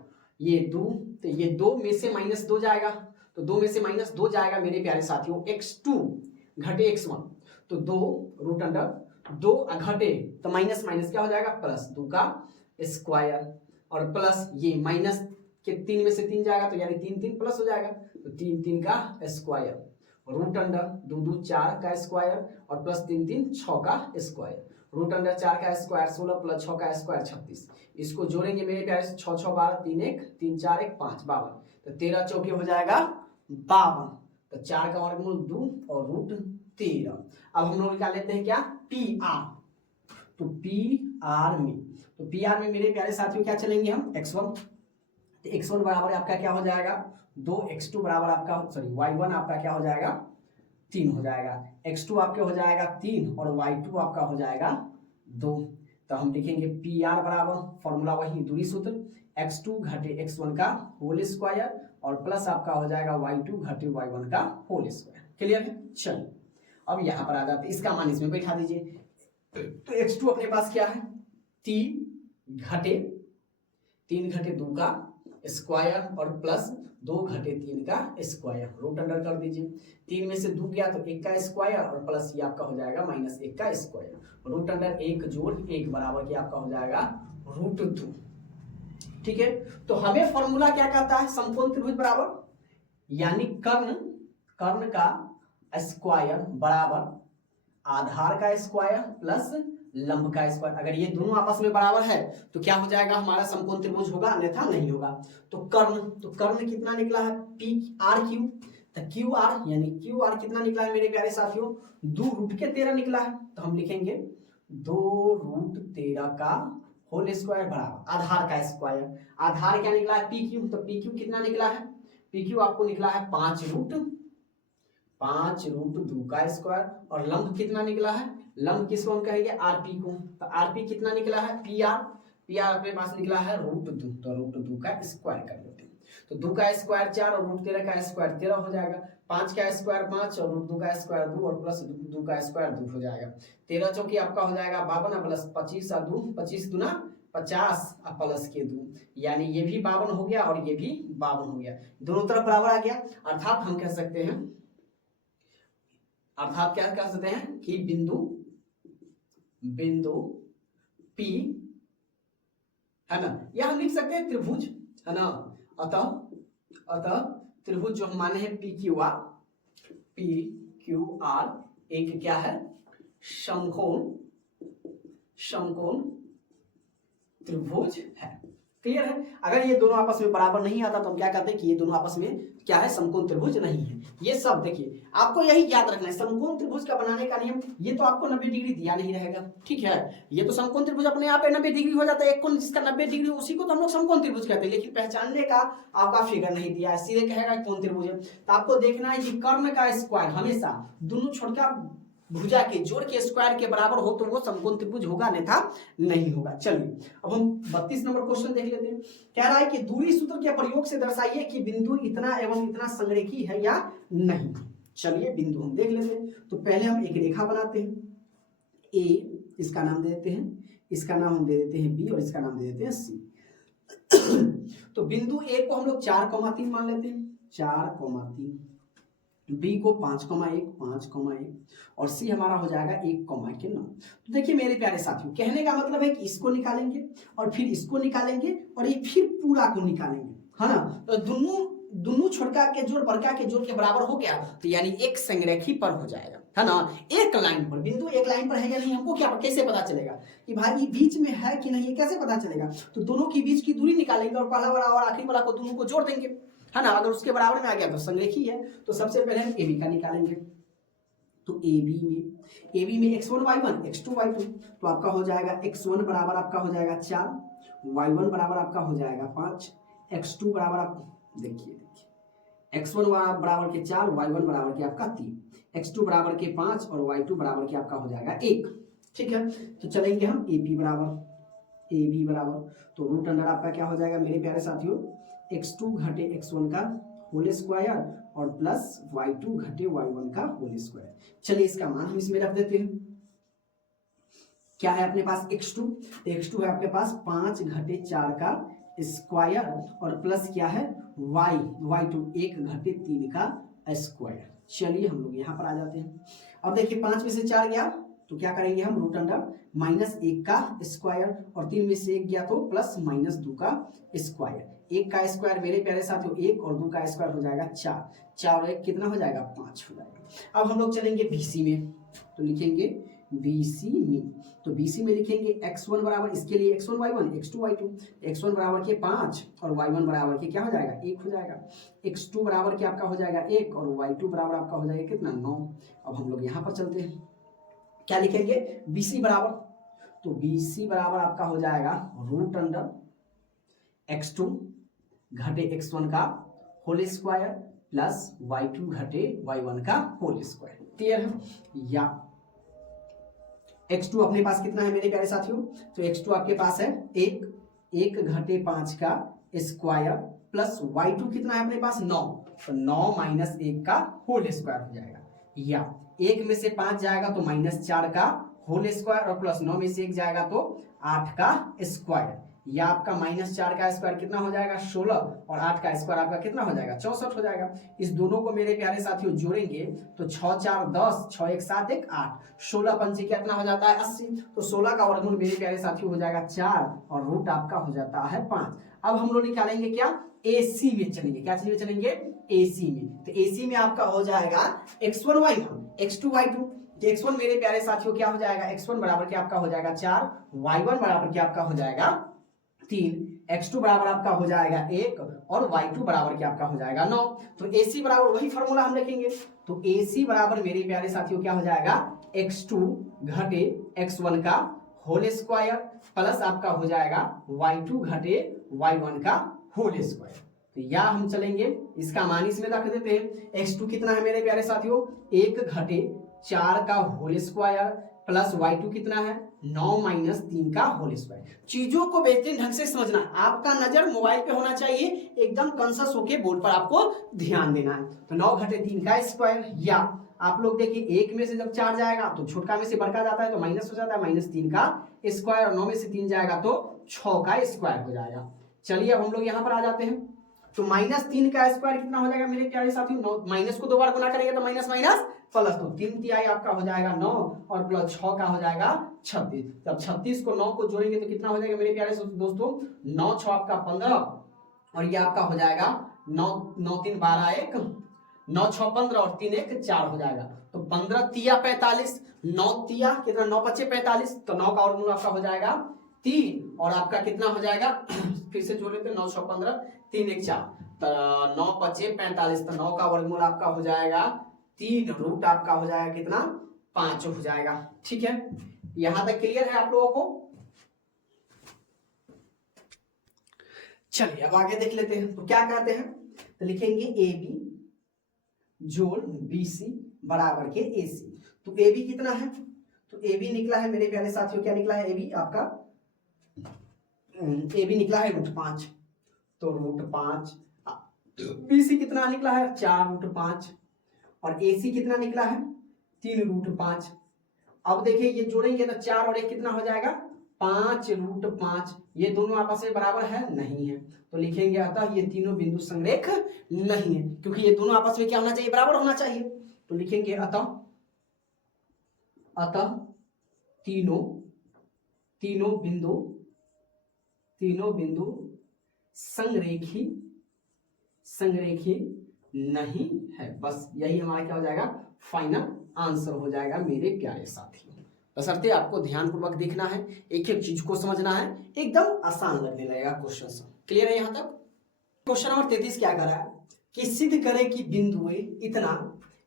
ये 2, तो ये 2 में से -2 जाएगा, तो 2 में से -2 जाएगा मेरे प्यारे साथियों, x2 घटे x1, तो 2 रूट अंडर 2 घटे तो माइनस माइनस क्या हो जाएगा, प्लस 2 का स्क्वायर, और प्लस ये माइनस के 3 में से 3 जाएगा, तो यानी 3 3 प्लस हो जाएगा, तो 3 3 का स्क्वायर, रूट अंडर 2 2 4 का स्क्वायर, और प्लस 3 3 6 का स्क्वायर, रूट अंडर 4 का स्क्वायर 16 प्लस 6 का स्क्वायर 36। इसको जोड़ेंगे मेरे प्यारे से, 6 6 12 3 1 3 4 1 5 52, तो 13 चौके हो जाएगा 52, तो 4 का वर्गमूल 2 और रूट 13। अब हम लोग निकाल लेते हैं क्या, पी आर, तो पी आर में मेरे प्यारे साथियों क्या चलेंगे हम, x1, तो x1 बराबर आपका क्या हो जाएगा 2, x2 बराबर आपका y1 आपका क्या हो जाएगा 3 हो जाएगा, x2 आपके हो जाएगा 3 और y2 आपका हो जाएगा 2। तो हम लिखेंगे पी आर बराबर, फॉर्मूला वही दूरी सूत्र, x2 घटे x1 का होल स्क्वायर, और प्लस आपका हो जाएगा y2 घटे y1 का होल स्क्वायर। क्लियर है? चलिए अब यहाँ पर आ जाते, इसका मान इसमें बैठा दीजिए, तो x2 अपने पास क्या है 3 घटे 2 का स्क्वायर, और प्लस 2 घटे 3 का स्क्वायर, रूट अंडर कर दीजिए, 3 में से 2 गया तो 1 का स्क्वायर, और प्लस ये आपका हो जाएगा -1 का स्क्वायर, रूट अंडर 1 जोड़ 1 बराबर के आपका हो जाएगा रूट 2। ठीक है, तो हमें फॉर्मूला क्या कहता है, समकोण त्रिभुज बराबर, यानी कर्ण का स्क्वायर बराबर आधार का स्क्वायर प्लस लंब का स्क्वायर। अगर ये दोनों आपस में बराबर है तो क्या हो जाएगा, हमारा समकोण त्रिभुज होगा, अन्यथा नहीं होगा। तो कर्ण कितना निकला है, पी आर क्यू, तो क्यू आर यानी क्यू आर कितना निकला है मेरे प्यारे साथियों, 2 रूट के 13 निकला है, तो हम लिखेंगे 2 रूट 13 का होल स्क्वायर बराबर आधार का स्क्वायर। आधार क्या निकला है, पी क्यू, तो पी क्यू कितना निकला है, पी क्यू आपको निकला है 5 रूट 2 का स्क्वायर, और लंब कितना निकला है, लंब किसको हम कहेंगे, आरपी को, तो आरपी कितना निकला है, पी आर अपने पास निकला है रूट 2, तो रूट 2 का स्क्वायर कर लेते हैं, तो 2 का स्क्वायर 4 और रूट 13 का स्क्वायर 13 हो जाएगा, 5 का स्क्वायर 5 और रूट 2 का स्क्वायर 2 और प्लस 2 का स्क्वायर 2 हो जाएगा, 13 चौकी आपका हो जाएगा 52 प्लस 25 और 2 25 दूना 50 और प्लस के 2, यानी ये भी 52 हो गया और ये भी 52 हो गया, दोनों तरफ बराबर आ गया। अर्थात हम कह सकते हैं, अर्थात क्या कह सकते हैं कि बिंदु P है ना, या हम लिख सकते हैं त्रिभुज, है ना, अतः त्रिभुज जो हम माने हैं पी क्यू आर एक क्या है, समकोण त्रिभुज है। क्लियर है? अगर ये दोनों आपस में बराबर नहीं आता तो हम क्या कहते हैं कि ये दोनों आपस में क्या है, समकोण त्रिभुज नहीं है। ये सब देखिए आपको यही याद रखना है, समकोण त्रिभुज का बनाने का नियम, ये तो आपको 90 डिग्री दिया नहीं रहेगा, ठीक है, ये तो समकोण त्रिभुज अपने आप 90 डिग्री हो जाता है, एक कोण जिसका 90 डिग्री उसी को तो हम लोग समकोण त्रिभुज कहते हैं, लेकिन पहचानने का आपका फिगर नहीं दिया है, सीधे कहेगा कोण त्रिभुज है। तो आपको देखना है कि कर्ण का स्क्वायर हमेशा दोनों छोटका भुजा के जोड़ के स्क्वायर के बराबर हो तो वो समकोण त्रिभुज होगा, अन्यथा नहीं होगा। चलिए अब हम 32 नंबर क्वेश्चन देख लेते हैं। कह रहा है कि दूरी सूत्र के प्रयोग से दर्शाइए कि बिंदु इतना एवं इतना संरेखी है या नहीं। चलिए बिंदु हम देख लेते हैं। तो पहले हम एक रेखा बनाते हैं, ए इसका नाम दे देते हैं, इसका नाम हम दे देते हैं बी और इसका नाम दे देते हैं सी। तो बिंदु ए को हम लोग 4,3 मान लेते हैं, 4,3, बी को 5,1 5,1 और सी हमारा हो जाएगा 1,9। तो देखिए मेरे प्यारे साथियों, कहने का मतलब है कि इसको निकालेंगे और फिर इसको निकालेंगे और ये फिर पूरा को निकालेंगे, है ना। तो दोनों छोटका के जोड़ बड़का के जोड़ के बराबर हो गया, तो यानी एक संरेखी पर हो जाएगा, है ना, एक लाइन पर। बिंदु एक लाइन पर है या नहीं, हमको क्या कैसे पता चलेगा कि भाई ये बीच में है कि नहीं, कैसे पता चलेगा। तो दोनों के बीच की दूरी निकालेंगे और पहला वाला और आखिरी वाला को दोनों को जोड़ देंगे, है ना। अगर उसके बराबर में आ गया तो संरेखी है। तो सबसे पहले हम AB का निकालेंगे। तो AB में x1 y1 x2 y2, तो आपका हो जाएगा x1 बराबर आपका हो जाएगा 4, y1 बराबर आपका हो जाएगा 5, x2 बराबर आप देखिए x1 बराबर के 4, y1 बराबर के आपका 3, x2 बराबर के 5 और y2 बराबर के आपका हो जाएगा 1। ठीक है, तो चलेंगे हम AB बराबर, तो रूट अंडर आपका क्या हो जाएगा मेरे प्यारे साथियों x2 घटे x1 का होल स्क्वायर और प्लस y2 घटे y1 का होल स्क्वायर। चलिए इसका मान हम इसमें रख देते हैं। क्या है अपने पास x2, x2 है आपके पास 5 घटे 4 का स्क्वायर और प्लस क्या है y2 1 घटे 3 का स्क्वायर। चलिए हम लोग यहाँ पर आ जाते हैं। अब देखिए 5 में से 4 गया तो क्या करेंगे हम, रूट अंडर -1 का स्क्वायर और 3 में से 1 गया तो प्लस -2 का स्क्वायर। 1 का स्क्वायर मेरे प्यारे साथियों 1 और 2 का स्क्वायर हो जाएगा 4, 4 और 1 कितना हो जाएगा 5 हो जाएगा। अब हम लोग चलेंगे बीसी में, तो लिखेंगे बीसी में, तो बीसी में लिखेंगे x1 बराबर, इसके लिए x1 y1 x2 y2, x1 बराबर के 5 और y1 बराबर के क्या हो जाएगा 1 हो जाएगा, x2 बराबर के आपका हो जाएगा 1 और y2 बराबर आपका हो जाएगा कितना 9। अब हम लोग यहाँ पर चलते हैं, क्या लिखेंगे BC बराबर, तो BC बराबर आपका हो जाएगा रूट अंडर x2 घटे x1 का होल स्क्वायर प्लस y2 घटे y1 का होल स्क्वायर। क्लियर है? या x2 अपने पास कितना है मेरे प्यारे साथियों, तो x2 आपके पास है 1 घटे 5 का स्क्वायर प्लस y2 कितना है अपने पास 9, तो 9 माइनस 1 का होल स्क्वायर हो जाएगा। या 1 में से 5 जाएगा तो -4 का होल स्क्वायर और प्लस 9 में से 1 जाएगा तो 8 का स्क्वायर। या आपका -4 का स्क्वायर कितना हो जाएगा 16 और 8 का स्क्वायर आपका कितना हो जाएगा 64 हो जाएगा। इस दोनों को मेरे प्यारे साथियों जोड़ेंगे तो 6 4 10, 6 1 7 1 8, 16 पंचे कितना हो जाता है 80, तो 16 का वर्गमूल मेरे प्यारे साथियों हो जाएगा 4 और रूट आपका हो जाता है 5। अब हम लोग निकालेंगे क्या, AC में चलेंगे, क्या चीज में चलेंगे AC में, तो AC में आपका हो जाएगा x1 y1 x2 y2, x1 मेरे प्यारे साथियों क्या हो जाएगा x1 बराबर के आपका हो जाएगा 4, y1 बराबर के आपका हो जाएगा 3, x2 बराबर आपका हो जाएगा 1 और y2 बराबर के आपका हो जाएगा 9। तो AC बराबर वही फॉर्मूला हम लिखेंगे, तो AC बराबर मेरे प्यारे साथियों क्या हो जाएगा x2 घटे x1 का होल स्क्वायर प्लस आपका हो जाएगा y2 घटे y1 का होल स्क्वायर। तो या हम चलेंगे इसका मान इसमें रख देते हैं। x2 कितना है मेरे प्यारे साथियों 1 घटे 4 का होल स्क्वायर प्लस y2 कितना है 9 माइनस 3 का होल स्क्वायर। चीजों को बेहतरीन ढंग से समझना, आपका नजर मोबाइल पे होना चाहिए, एकदम कॉन्शियस होके बोर्ड पर आपको ध्यान देना है। तो 9 घटे 3 का स्क्वायर, या आप लोग देखिए 1 में से जब 4 जाएगा तो छोटका में से बड़का जाता है तो माइनस हो जाता है -3 का स्क्वायर और 9 में से 3 जाएगा तो 6 का स्क्वायर हो जाएगा। चलिए अब हम लोग यहाँ पर आ जाते हैं, तो -3 का स्क्वायर कितना हो जाएगा मेरे प्यारे साथियों, माइनस को 2 बार गुना करेंगे तो माइनस माइनस प्लस, तो 3 तिहाई आपका हो जाएगा 9 और प्लस 6 का हो जाएगा 36। जब 36 को 9 को जोड़ेंगे तो कितना हो जाएगा मेरे प्यारे दोस्तों 9 6 आपका 15 और ये आपका हो जाएगा 9 9 3 12 1 9 6 15 और 3 1 4 हो जाएगा। तो 15 तिया 45, 9 तिया कितना 9 5 45, तो 9 का वर्गमूल आपका हो जाएगा 3 और आपका कितना हो जाएगा फिर से जोड़ लेते हैं 9 6 15 3 1 4, तो 9 5 45, तो 9 का वर्गमूल आपका हो जाएगा 3, रूट आपका हो जाएगा कितना 5 हो जाएगा। ठीक है, यहां तक क्लियर है आप लोगों को? चलिए अब आगे देख लेते हैं, तो क्या कहते हैं, तो लिखेंगे AB जोड़ BC बराबर के AC। तो AB कितना है, तो AB निकला है मेरे प्यारे साथियों, क्या निकला है AB आपका, AB निकला है √5, तो √5। BC कितना निकला है 4√5 और AC कितना निकला है 3√5। अब देखिए ये जोड़ेंगे तो 4 और 1 कितना हो जाएगा 5√5, ये दोनों आपस में बराबर है नहीं है, तो लिखेंगे अतः ये तीनों बिंदु संरेख नहीं है, क्योंकि ये दोनों आपस में क्या होना चाहिए बराबर होना चाहिए। तो लिखेंगे अतः तीनों बिंदु संरेखी नहीं है। बस यही हमारा क्या हो जाएगा फाइनल आंसर हो जाएगा मेरे प्यारे साथियों। बशर्ते आपको ध्यानपूर्वक देखना है, एक एक चीज को समझना है, एकदम आसान लगने लगेगा क्वेश्चन। क्लियर है यहाँ तक? क्वेश्चन नंबर 33 क्या कर रहा है कि सिद्ध करे कि बिंदु इतना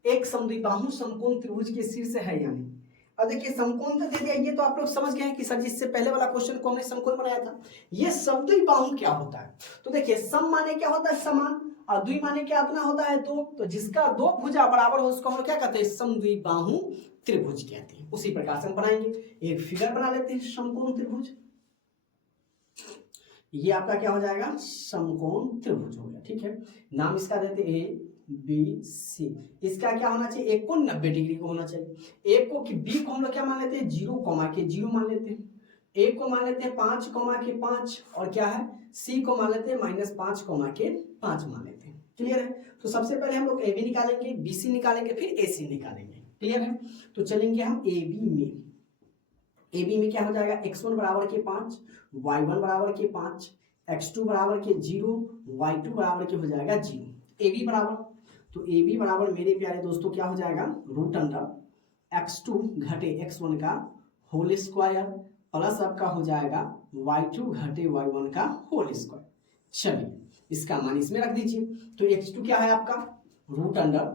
एक समद्विबाहु समकोण त्रिभुज के शीर्ष है यानी। अब देखिए समकोण तो दे दिया, ये तो आप लोग समझ गए हैं कि सर जिससे पहले वाला क्वेश्चन को हमने समकोण बनाया था। ये समद्विबाहु क्या होता है, तो देखिए सम माने क्या होता है समान और द्वि माने क्या अपना होता है दो, तो जिसका दो भुजा बराबर हो उसको हम लोग क्या कहते हैं समद्विबाहु त्रिभुज कहते हैं। उसी प्रकार से हम बनाएंगे, एक फिगर बना लेते हैं समकोण त्रिभुज। ये आपका क्या हो जाएगा, समकोण त्रिभुज हो गया। ठीक है, नाम इसका देते ए बी सी। इसका क्या होना चाहिए, एक कोण 90 डिग्री को होना चाहिए। एक को कि बी को हम लोग क्या मान लेते हैं, 0,0 मान लेते हैं। ए को मान लेते हैं 5,5 और क्या है सी को मान लेते हैं -5,5 मान लेते हैं। क्लियर है। तो सबसे पहले हम लोग ए बी निकालेंगे, बी सी निकालेंगे, फिर ए सी निकालेंगे। क्लियर है। तो चलेंगे हम ए बी में। ए बी में क्या हो जाएगा, x1 बराबर के 5, y1 बराबर के 5, x2 बराबर के 0, y2 बराबर के हो जाएगा 0। ए बी बराबर, तो ए बी बराबर मेरे प्यारे दोस्तों क्या हो जाएगा, √अंडर x2 घटे x1 का होल स्क्वायर प्लस आपका हो जाएगा y2 घटे y1 का होल स्क्वायर। चलिए इसका मान इसमें रख दीजिए। तो x2 क्या है आपका, √अंडर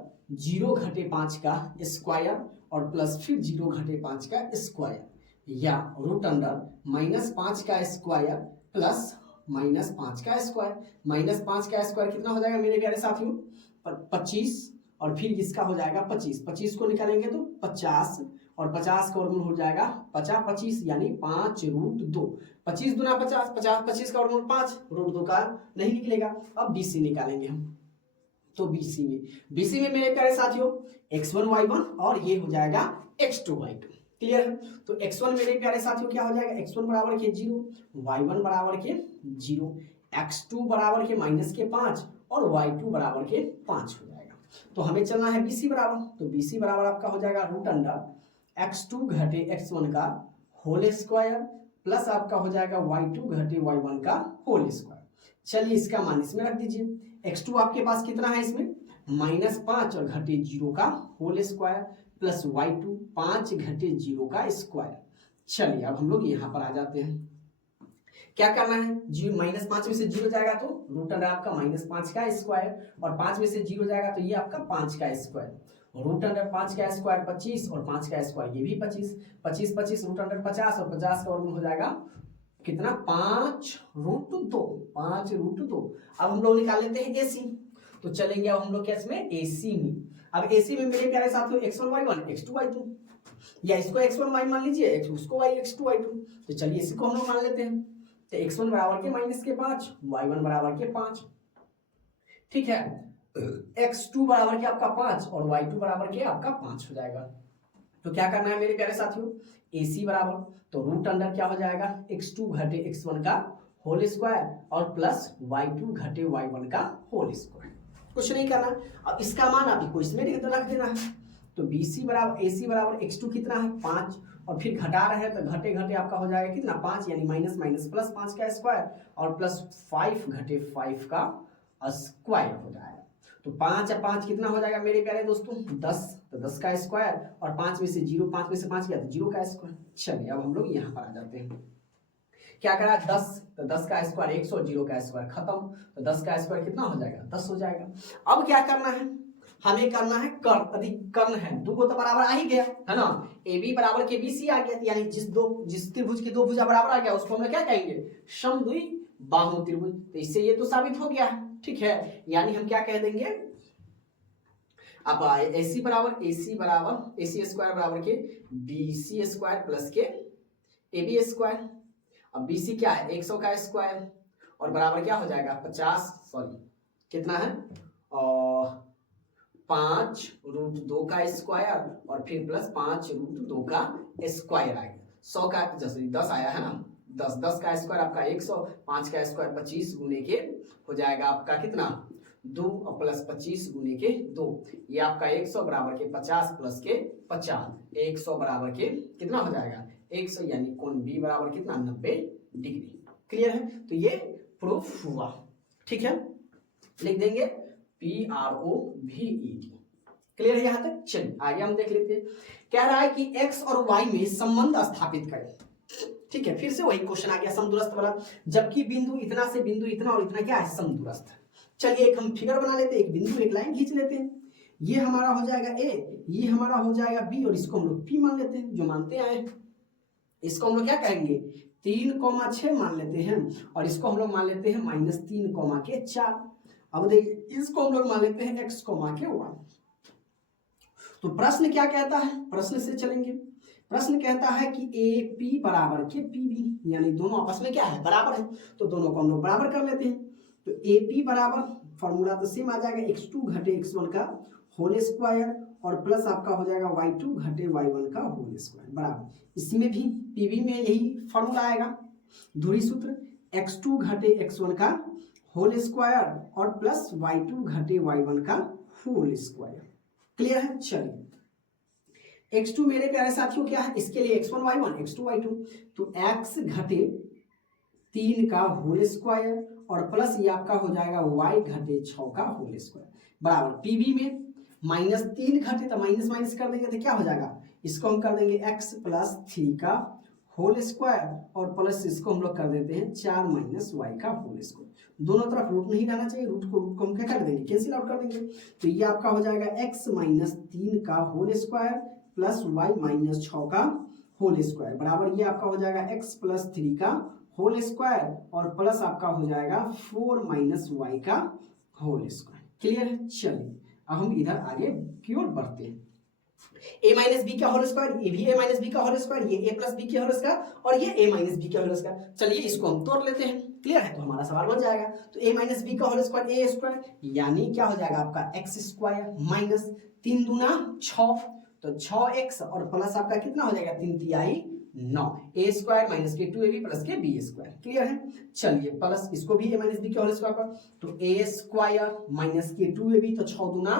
0 घटे 5 का स्क्वायर और प्लस फिर 0 घटे 5 का स्क्वायर, या √अंडर -5 का स्क्वायर प्लस -5 का स्क्वायर। -5 का स्क्वायर कितना हो जाएगा मेरे प्यारे साथियों, 25 और फिर इसका हो जाएगा 25। 25 को निकालेंगे तो 50 और 50 का वर्गमूल हो जाएगा 50 25 यानी 5√2। 25 दूना 50, 50 25 का वर्गमूल 5, √2 का नहीं निकलेगा। अब BC निकालेंगे हम। तो BC में मेरे प्यारे साथियों x1 y1 और ये हो जाएगा x2 y2। क्लियर है। तो x1 मेरे प्यारे साथियों क्या हो जाएगा, x1 बराबर के 0, y1 बराबर के 0, x2 बराबर के -5 और y2 बराबर के 5 हो जाएगा। तो हमें चलना है BC बराबर। तो BC बराबर आपका हो जाएगा √अंडर x2 घटे x1 का होल स्क्वायर प्लस आपका हो जाएगा y2 घटे y1 का होल स्क्वायर। चलिए इसका मान इसमें रख दीजिए। x2 आपके पास कितना है इसमें, -5 और घटे 0 का होल स्क्वायर प्लस y2 5 घटे 0 का स्क्वायर। चलिए अब हम लोग यहाँ पर आ जाते हैं। क्या करना है, -5 में से 0 जाएगा तो √अंडर आपका -5 का स्क्वायर और 5 में से 0 जाएगा तो ये आपका 5 का स्क्वायर। √अंडर 5 का स्क्वायर 25 और 5 का स्क्वायर ये भी 25, 25 25 √अंडर 50 और 50 का वर्गमूल हो जाएगा कितना, 5√2। 5√2। अब हम लोग निकाल लेते हैं AC। तो चलेंगे अब हम लोग क्या इसमें AC में। अब AC में मेरे प्यारे साथियों x1 y1 x2 y2, या इसको x1 y मान लीजिए, उसको y x2 y2। तो चलिए इसी को हम लोग मान लेते हैं। तो x1 बराबर के -5, y1 बराबर के 5। ठीक है, x2 बराबर के आपका 5 और y2 बराबर के आपका 5 हो जाएगा। तो क्या करना है मेरे प्यारे साथियों, AC बराबर, तो √अंडर क्या हो जाएगा, x2 घटे x1 का होल स्क्वायर और प्लस y2 घटे y1 का होल स्क्वायर। कुछ नहीं करना। अब इसका मान आप को इसमें रख देना है। तो BC बराबर AC बराबर x2 कितना है 5 और फिर घटा रहे हैं तो घटे घटे आपका हो जाएगा कितना 5 यानी प्लस 5 का स्क्वायर और प्लस 5 घटे 5 का स्क्वायर हो जाएगा। तो 5 और 5 कितना हो जाएगा मेरे प्यारे दोस्तों 10, तो 10 का स्क्वायर और 5 में से 0, 5 में से 5 गया तो 0 का स्क्वायर। चलिए अब हम लोग यहाँ पर आ जाते हैं। क्या करा 10, तो 10 का स्क्वायर 100, 0 का स्क्वायर खत्म। तो 10 का स्क्वायर कितना हो जाएगा 10 हो जाएगा। अब क्या करना है, हमें करना है कर्ण, अधिक कर्ण है, दो तो बराबर आ ही गया है ना। AB बराबर के BC आ गया, यानी जिस त्रिभुज की दो भुजा बराबर आ गया उसको हम क्या कहेंगे, समद्विबाहु त्रिभुज। तो इससे ये तो साबित हो गया है। ठीक है, यानी हम क्या कह देंगे, अब AC स्क्वायर बराबर के BC स्क्वायर प्लस के AB स्क्वायर। अब BC क्या है 100 का स्क्वायर और बराबर क्या हो जाएगा 50, सॉरी कितना है 5√2 का स्क्वायर और फिर प्लस 5√2 का स्क्वायर आएगा। 100 का जैसे 10 आया है ना, 10 का स्क्वायर आपका 100, 5 का स्क्वायर 25 गुने के हो जाएगा आपका कितना 2 और प्लस 25 गुने के 2, ये आपका 100 बराबर के 50 प्लस के 50, 100 बराबर के कितना हो जाएगा 100, यानी कोण B बराबर कितना 90 डिग्री। क्लियर है। तो ये प्रूफ हुआ। ठीक है, लिख देंगे PROVED। क्लियर है यहाँ तक। चलिए आगे हम देख लेते हैं। कह रहा है कि x और y में संबंध स्थापित करें। ठीक है, फिर से वही क्वेश्चन आ गया समदूरस्थ वाला, जबकि बिंदु इतना से बिंदु इतना और इतना क्या है समदूरस्थ। चलिए एक हम फिगर बना लेते हैं, एक बिंदु एक लाइन खींच लेते हैं। ये हमारा हो जाएगा A, ये हमारा हो जाएगा B और इसको हम लोग P मान लेते हैं, जो मानते आए। इसको हम लोग क्या कहेंगे 3,6 मान लेते हैं और इसको हम लोग मान लेते हैं -3,4। अब देखिए इसको हम लोग मान लेते हैं x, 1। तो प्रश्न क्या कहता है, प्रश्न से चलेंगे। प्रश्न कहता है कि ए पी बराबर के पी बी, यानी दोनों आपस में क्या है, बराबर है, तो दोनों को हम लोग बराबर कर लेते हैं। तो ए पी बराबर फॉर्मूला तो सेम आ जाएगा, x2 घटे x1 का होल स्क्वायर और प्लस आपका हो जाएगा y2 घटे y1 का होल स्क्वायर बराबर, इसमें भी पीबी में यही फॉर्मूला आएगा, धुरी सूत्र x2 घटे x1 का होल स्क्वायर और प्लस y2 घटे y1 का होल स्क्वायर। क्लियर है? चलिए x2 मेरे प्यारे साथियों क्या है, इसके लिए x1 y1 x2 y2, तो x घटे 3 का होल स्क्वायर और प्लस ये आपका हो जाएगा y घटे 6 का होल स्क्वायर बराबर, पीबी में -3 घटे तो माइनस माइनस कर देंगे तो क्या हो जाएगा, इसको हम कर देंगे x प्लस 3 का होल स्क्वायर और प्लस इसको हम लोग कर देते हैं 4 माइनस y का होल स्क्वायर। दोनों तरफ रूट नहीं रहना चाहिए, रूट को हम क्या कर देंगे, कैंसिल आउट कर देंगे, तो ये आपका हो जाएगा x माइनस 3 का whole square plus y minus 6 का होल स्क्वायर बराबर, ये आपका हो जाएगा x प्लस 3 का होल स्क्वायर और प्लस आपका हो जाएगा 4 माइनस y का होल स्क्वायर। क्लियर है? चलिए अब हम इधर आगे की ओर बढ़ते हैं। a माइनस बी का होल स्क्वायर, ये भी a माइनस बी का होल स्क्वायर, ये a प्लस बी का होल स्क्वायर और ये a माइनस बी का होल स्क्वायर। चलिए इसको हम तोड़ लेते हैं। क्लियर है? तो हमारा सवाल बन जाएगा, तो a माइनस बी का होल स्क्वायर a स्क्वायर, यानी क्या हो जाएगा आपका x स्क्वायर माइनस 3 दूना 6, तो 6x और प्लस आपका कितना हो जाएगा 3 तिहाई 9, a स्क्वायर माइनस के 2ab प्लस के b स्क्वायर। क्लियर है? चलिए प्लस इसको भी a माइनस बी के होल स्क्वायर पर, तो a स्क्वायर माइनस के 2ab तो 6 दूना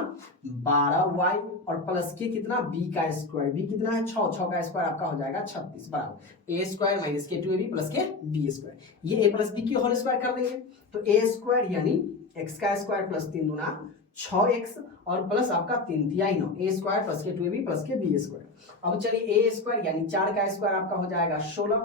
12y और प्लस के कितना b का स्क्वायर, b कितना है 6, 6 का स्क्वायर आपका हो जाएगा 36 बराबर a स्क्वायर माइनस के 2ab प्लस के b स्क्वायर, ये a प्लस b की होल स्क्वायर कर देंगे, तो a स्क्वायर यानी x का स्क्वायर प्लस 3 दूना 6x और प्लस आपका 3 तिहाई 9, a स्क्वायर प्लस के 2ab प्लस के b स्क्वायर। अब चलिए a स्क्वायर यानी 4 का स्क्वायर आपका हो जाएगा 16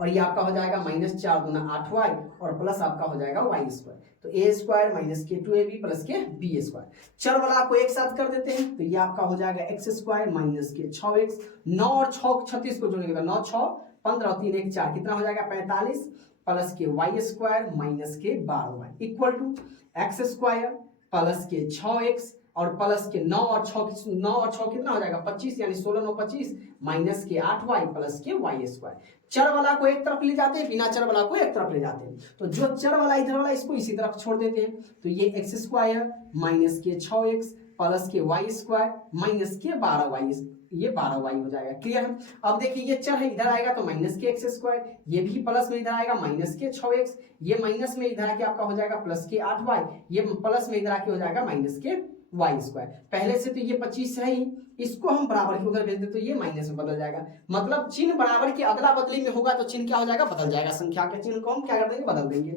और ये आपका हो जाएगा माइनस 4 दूना 8y और प्लस आपका हो जाएगा y स्क्वायर, तो a स्क्वायर माइनस के 2ab प्लस के b स्क्वायर। चर वाला आपको एक साथ कर देते हैं, तो ये आपका हो जाएगा x स्क्वायर माइनस के 6x, 9 और 6 36 को जोड़ेंगे 9 6 15 और 3 1 4 कितना हो जाएगा 45 प्लस के y स्क्वायर माइनस के 12y equal to x square plus के 6x और प्लस के 9 और 6 कितना हो जाएगा 25, यानी 16 9 25 माइनस के 8y प्लस के y स्क्वायर। चर वाला को एक तरफ ले जाते हैं, बिना चर वाला को एक तरफ ले जाते हैं, तो जो चर वाला इधर वाला इसको इसी तरफ छोड़ देते हैं, तो ये x स्क्वायर माइनस के 6x प्लस के y स्क्वायर माइनस के 12y, ये 12y हो जाएगा। क्लियर है? अब देखिए ये चर है, इधर आएगा तो माइनस के x स्क्वायर, ये भी प्लस में इधर आएगा माइनस के 6x, ये माइनस में इधर आके आपका हो जाएगा प्लस के 8y, ये प्लस में इधर आके हो जाएगा माइनस के y स्क्वायर। पहले से तो ये 25 है ही, इसको हम बराबर के उधर भेज दें तो ये माइनस में बदल जाएगा, मतलब चिन्ह बराबर की अदला बदली में होगा तो चिन्ह क्या हो जाएगा, बदल जाएगा, संख्या के चिन्ह को हम क्या कर देंगे, बदल देंगे,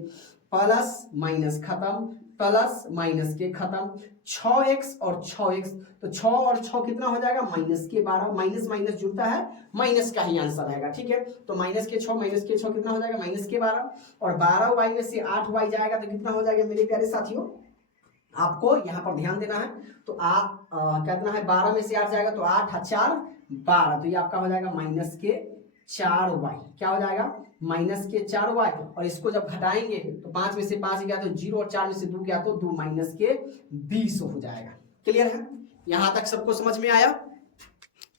प्लस माइनस खत्म, प्लस माइनस के खत्म, 6x और 6x, तो 6 और 6 कितना हो जाएगा माइनस के 12, माइनस माइनस जुड़ता है माइनस का ही आंसर रहेगा। ठीक है, तो माइनस के 6 माइनस के 6 कितना हो जाएगा माइनस के 12 और 12y में से 8y जाएगा तो कितना हो जाएगा मेरे प्यारे साथियों, आपको यहाँ पर ध्यान देना है, तो कितना है 12 में से 8 जाएगा तो 8 4 12, तो ये आपका हो जाएगा माइनस के 4y, क्या हो जाएगा माइनस के 4y और इसको जब घटाएंगे तो 5 में से 5 गया तो 0 और 4 में से 2 गया तो 2 माइनस के 20 हो जाएगा। क्लियर है? यहाँ तक सबको समझ में आया?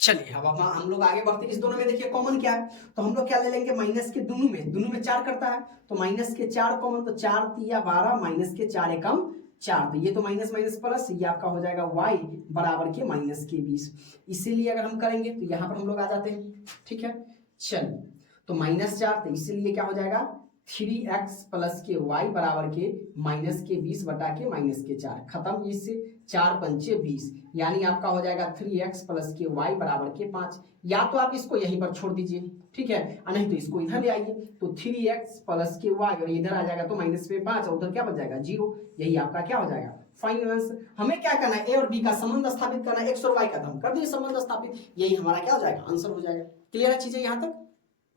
चलिए अब हम लोग आगे बढ़ते हैं। इस दोनों में देखिए कॉमन क्या है, तो हम लोग क्या ले लेंगे माइनस के दोनों में 4 करता है, तो माइनस के 4 कॉमन, तो 4 तिया 12 माइनस के 4 एकम 4, तो ये तो माइनस माइनस प्लस, ये आपका हो जाएगा y बराबर के माइनस के 20। इसीलिए अगर हम करेंगे तो यहाँ पर हम लोग आ जाते हैं। ठीक है, चलिए तो -4, तो इसीलिए क्या हो जाएगा 3x प्लस के y बराबर के माइनस के 20 बटा के माइनस के 4, खत्म, इससे 4 पंचे 20, यानी आपका हो जाएगा 3x प्लस के y बराबर के 5, या तो आप इसको यहीं पर छोड़ दीजिए, ठीक है, नहीं तो इसको इधर ले आइए, तो 3x प्लस के y और इधर आ जाएगा तो माइनस पे 5 और उधर क्या बच जाएगा 0, यही आपका क्या हो जाएगा फाइनल आंसर। हमें क्या करना है, a और b का संबंध स्थापित करना है, x और y का, हम कर दिए संबंध स्थापित, यही हमारा क्या हो जाएगा आंसर हो जाएगा। क्लियर है चीजें यहाँ तक?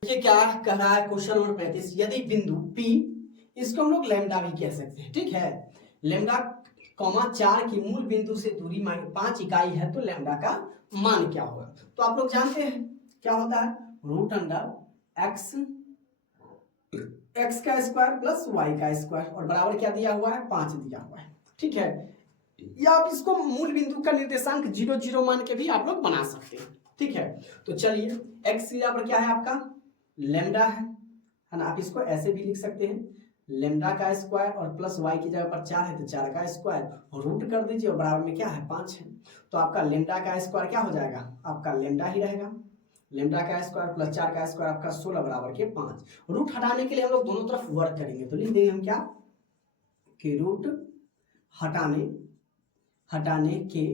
ये क्या कह रहा है क्वेश्चन नंबर 35, यदि बिंदु P, इसको हम लोग लैम्डा भी कह सकते हैं, ठीक है, लैम्डा 4 की मूल बिंदु से दूरी 5 इकाई है तो लैम्डा का मान क्या होगा, तो आप लोग जानते हैं क्या होता है √x का स्क्वायर प्लस y का स्क्वायर और बराबर क्या दिया हुआ है 5 दिया हुआ है। ठीक है, या आप इसको मूल बिंदु का निर्देशांक 0 0 मान के भी आप लोग बना सकते हैं। ठीक है। तो चलिए एक्स की जगह पर क्या है आपका लेमडा है ना, आप इसको ऐसे भी लिख सकते हैं लेमडा का स्क्वायर और प्लस वाई की जगह पर 4 है तो 4 का स्क्वायर रूट कर दीजिए और बराबर में क्या है 5 है। तो आपका लेमडा का स्क्वायर क्या हो जाएगा, आपका लेमडा ही रहेगा, लेमडा का स्क्वायर प्लस 4 का स्क्वायर आपका 16 बराबर के 5। रूट हटाने के लिए हम लोग दोनों तरफ वर्क करेंगे, तो लिख देंगे हम क्या कि रूट हटाने के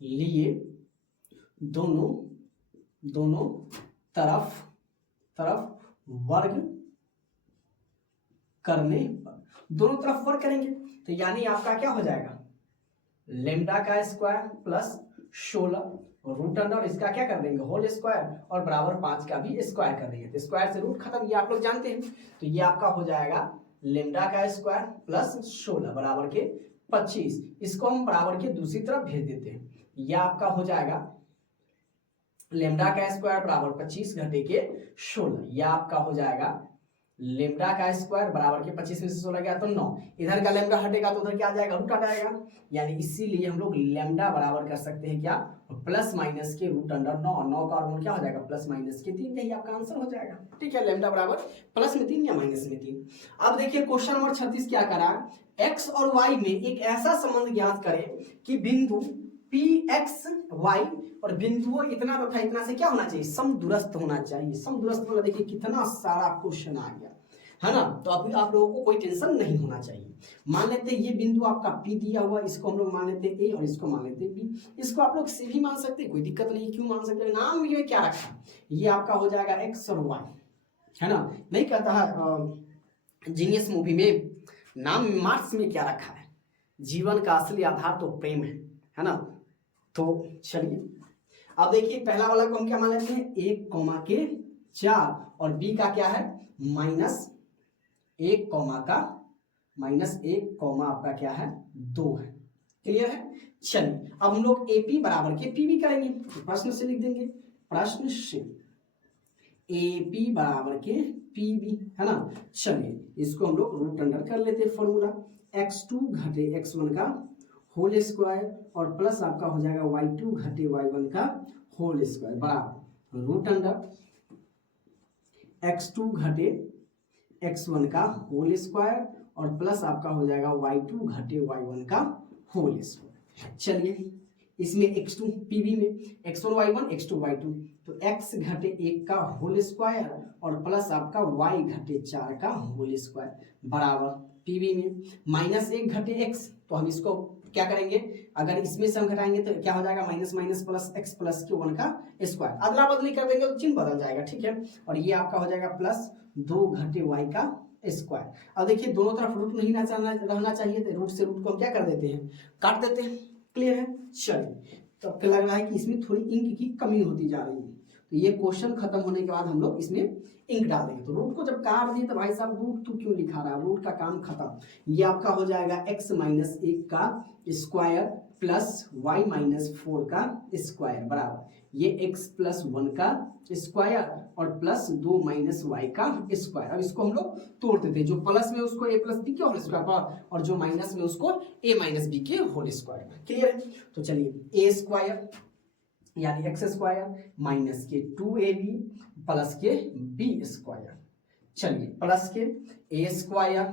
लिए दोनों तरफ वर्ग करने पर, दोनों तरफ वर्ग करेंगे तो यानी आपका क्या हो जाएगा लेमडा का स्क्वायर प्लस 16 रूट अंडर इसका क्या कर देंगे होल स्क्वायर और बराबर 5 का भी स्क्वायर कर देंगे, तो स्क्वायर से रूट खत्म, ये आप लोग जानते हैं। तो ये आपका हो जाएगा लेमडा का स्क्वायर प्लस 16 बराबर के 25, इसको हम बराबर के दूसरी तरफ भेज देते हैं, यह आपका हो जाएगा लेमडा का स्क्वायर बराबर 25 घटे के 16, यह आपका हो जाएगा लेमडा का स्क्वायर बराबर के 25 में से 16 गया तो 9, इधर का लेमडा हटेगा तो उधर क्या आ जाएगा रूट आ जाएगा, यानी इसीलिए हम लोग लेमडा बराबर कर सकते हैं क्या प्लस माइनस के रूट अंडर 9, 9 का वर्गमूल क्या हो जाएगा प्लस माइनस के 3, यही आपका आंसर हो जाएगा। ठीक है, लेमडा बराबर प्लस में 3 या माइनस में 3। अब देखिए क्वेश्चन नंबर 36 क्या करा, एक्स और वाई में एक ऐसा संबंध ज्ञात करें कि बिंदु पी एक्स वाई और बिंदुओं इतना तथा इतना से क्या होना चाहिए समदूरस्थ होना चाहिए। समदूरस्थ मतलब देखिए कितना सारा क्वेश्चन आ गया है ना, तो अभी आप लोगों को कोई टेंशन नहीं होना चाहिए। मान लेते हैं ये बिंदु आपका P दिया हुआ, इसको हम लोग मान लेते हैं A और इसको मान लेते हैं B, इसको आप लोग C भी मान सकते हैं, कोई दिक्कत नहीं, क्यों मान सकते हैं, नाम ये क्या रखा, ये आपका हो जाएगा X और Y है ना। नहीं कहता है जीनियस मूवी में नाम मार्क्स में क्या रखा है, जीवन का असली आधार तो प्रेम है ना। तो चलिए अब देखिए पहला वाला को हम क्या मान लेते हैं 1,4 और B का क्या है -1, आपका क्या है 2 है, क्लियर है। चलिए अब हम लोग AP बराबर के PB करेंगे, तो प्रश्न से लिख देंगे, प्रश्न से AP बराबर के PB है ना। चलिए इसको हम लोग रूट अंडर कर लेते हैं, फॉर्मूला x2 घटे x1 का होल स्क्वायर और प्लस आपका हो जाएगा y2 घटे y1 का होल स्क्वायर बराबर रूट अंडर x2 घटे x1 का होल स्क्वायर और प्लस आपका हो जाएगा y2 घटे y1 का होल स्क्वायर। चलिए इसमें x2 PB में x1 y1 x2 y2, तो x घटे 1 का होल स्क्वायर और प्लस आपका y घटे 4 का होल स्क्वायर बराबर PB में -1 घटे x, तो हम इसको क्या करेंगे, अगर इसमें से हम घटाएंगे तो क्या हो जाएगा minus minus plus x plus के 1 का स्क्वायर, अदला बदली कर देंगे तो चिन्ह बदल जाएगा, ठीक है। और ये आपका हो जाएगा प्लस 2 घटे y का स्क्वायर। अब देखिए दोनों तरफ रूट नहीं रहना चाहिए, तो रूट से रूट को हम क्या कर देते हैं काट देते हैं, क्लियर है। चलिए तो अब लग रहा है कि इसमें थोड़ी इंक की कमी होती जा रही है, तो ये क्वेश्चन खत्म होने के बाद हम लोग इसमें इंक डाल देंगे। तो रूट को जब काट दिए तो भाई साहब रूट तो क्यों लिखा रहा है, रूट का काम खत्म। ये आपका हो जाएगा x -1 का स्क्वायर प्लस y -4 का स्क्वायर बराबर ये x + 1 का स्क्वायर और प्लस 2 - y का स्क्वायर। अब इसको हम लोग तोड़ देते हैं, जो प्लस में उसको a + b के होल स्क्वायर और जो माइनस में उसको a - b के होल स्क्वायर, क्लियर है। तो चलिए a स्क्वायर यानी x स्क्वायर माइनस के 2ab प्लस के b स्क्वायर, चलिए प्लस के a स्क्वायर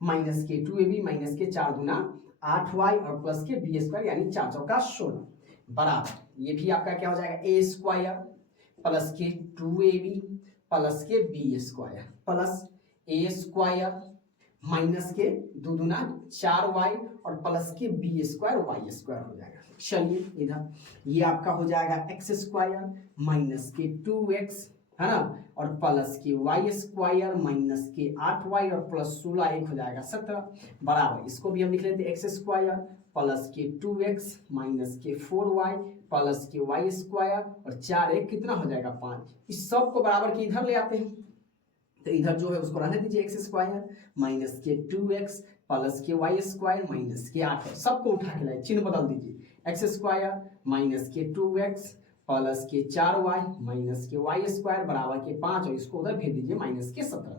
माइनस के 2ab माइनस के 4 दूना 8y और प्लस के b स्क्वायर यानी 4 चौका 16 बराबर ये भी आपका क्या हो जाएगा a स्क्वायर प्लस के 2ab प्लस के b square plus a square minus के 2 दूना 4y और प्लस के b स्क्वायर y स्क्वायर हो जाएगा। चलिए इधर ये आपका हो जाएगा x स्क्वायर माइनस के 2x है ना और प्लस के y स्क्वायर माइनस के 8y और प्लस 16 एक हो जाएगा 17 बराबर इसको भी हम लिख लेते हैं x स्क्वायर प्लस के 2x माइनस के 4y प्लस के y स्क्वायर और 4 एक कितना हो जाएगा 5। इस सब को बराबर के इधर ले आते हैं, तो इधर जो है उसको रहने दीजिए x स्क्वायर माइनस के 2x प्लस के y स्क्वायर माइनस के 8 सबको उठा के लाए चिन्ह बदल दीजिए x स्क्वायर माइनस के 2x प्लस के 4y माइनस के y स्क्वायर बराबर के 5 और इसको उधर भेज दीजिए माइनस के 17।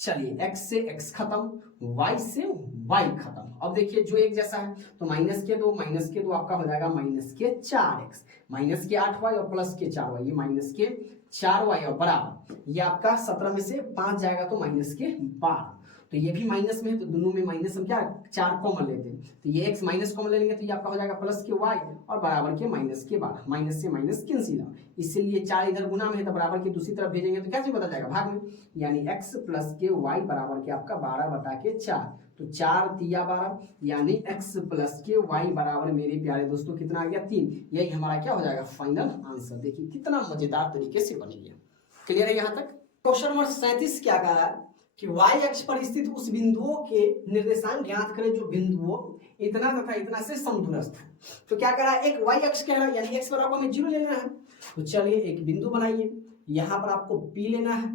चलिए x से x खत्म y से y खत्म, अब देखिए जो एक जैसा है तो माइनस के 2 आपका हो जाएगा माइनस के 4x, माइनस के 8y और प्लस के 4y, ये माइनस के 4y और बराबर ये आपका 17 में से 5 जाएगा तो माइनस के 12, तो ये भी माइनस में है तो दोनों में माइनस हम क्या 4 कॉमन लेते हैं, तो ये x माइनस कॉमन ले लेंगे तो ये आपका हो जाएगा प्लस के y और बराबर के माइनस के 12, माइनस से माइनस कैंसिल आउट, इसलिए 4 इधर गुना में है तो बराबर के दूसरी तरफ भेजेंगे तो क्या चीज बता जाएगा भाग में, यानी x प्लस के y बराबर के आपका 12 बटा के 4, तो 4 तिया 12 यानी x प्लस के y बराबर मेरे प्यारे दोस्तों कितना आ गया 3, यही हमारा क्या हो जाएगा फाइनल आंसर। देखिए कितना मजेदार तरीके से बन गया। क्लियर है यहाँ तक। क्वेश्चन नंबर 37 क्या कहा है कि y अक्ष पर स्थित उस बिंदुओं के निर्देशांक ज्ञात करें जो बिंदुओं इतना तथा इतना से समदूरस्थ है। तो क्या कह रहा है, एक y अक्ष कह रहा है यानी x बराबर हमें 0 लेना है, तो चलिए एक बिंदु बनाइए, यहाँ पर आपको P लेना है,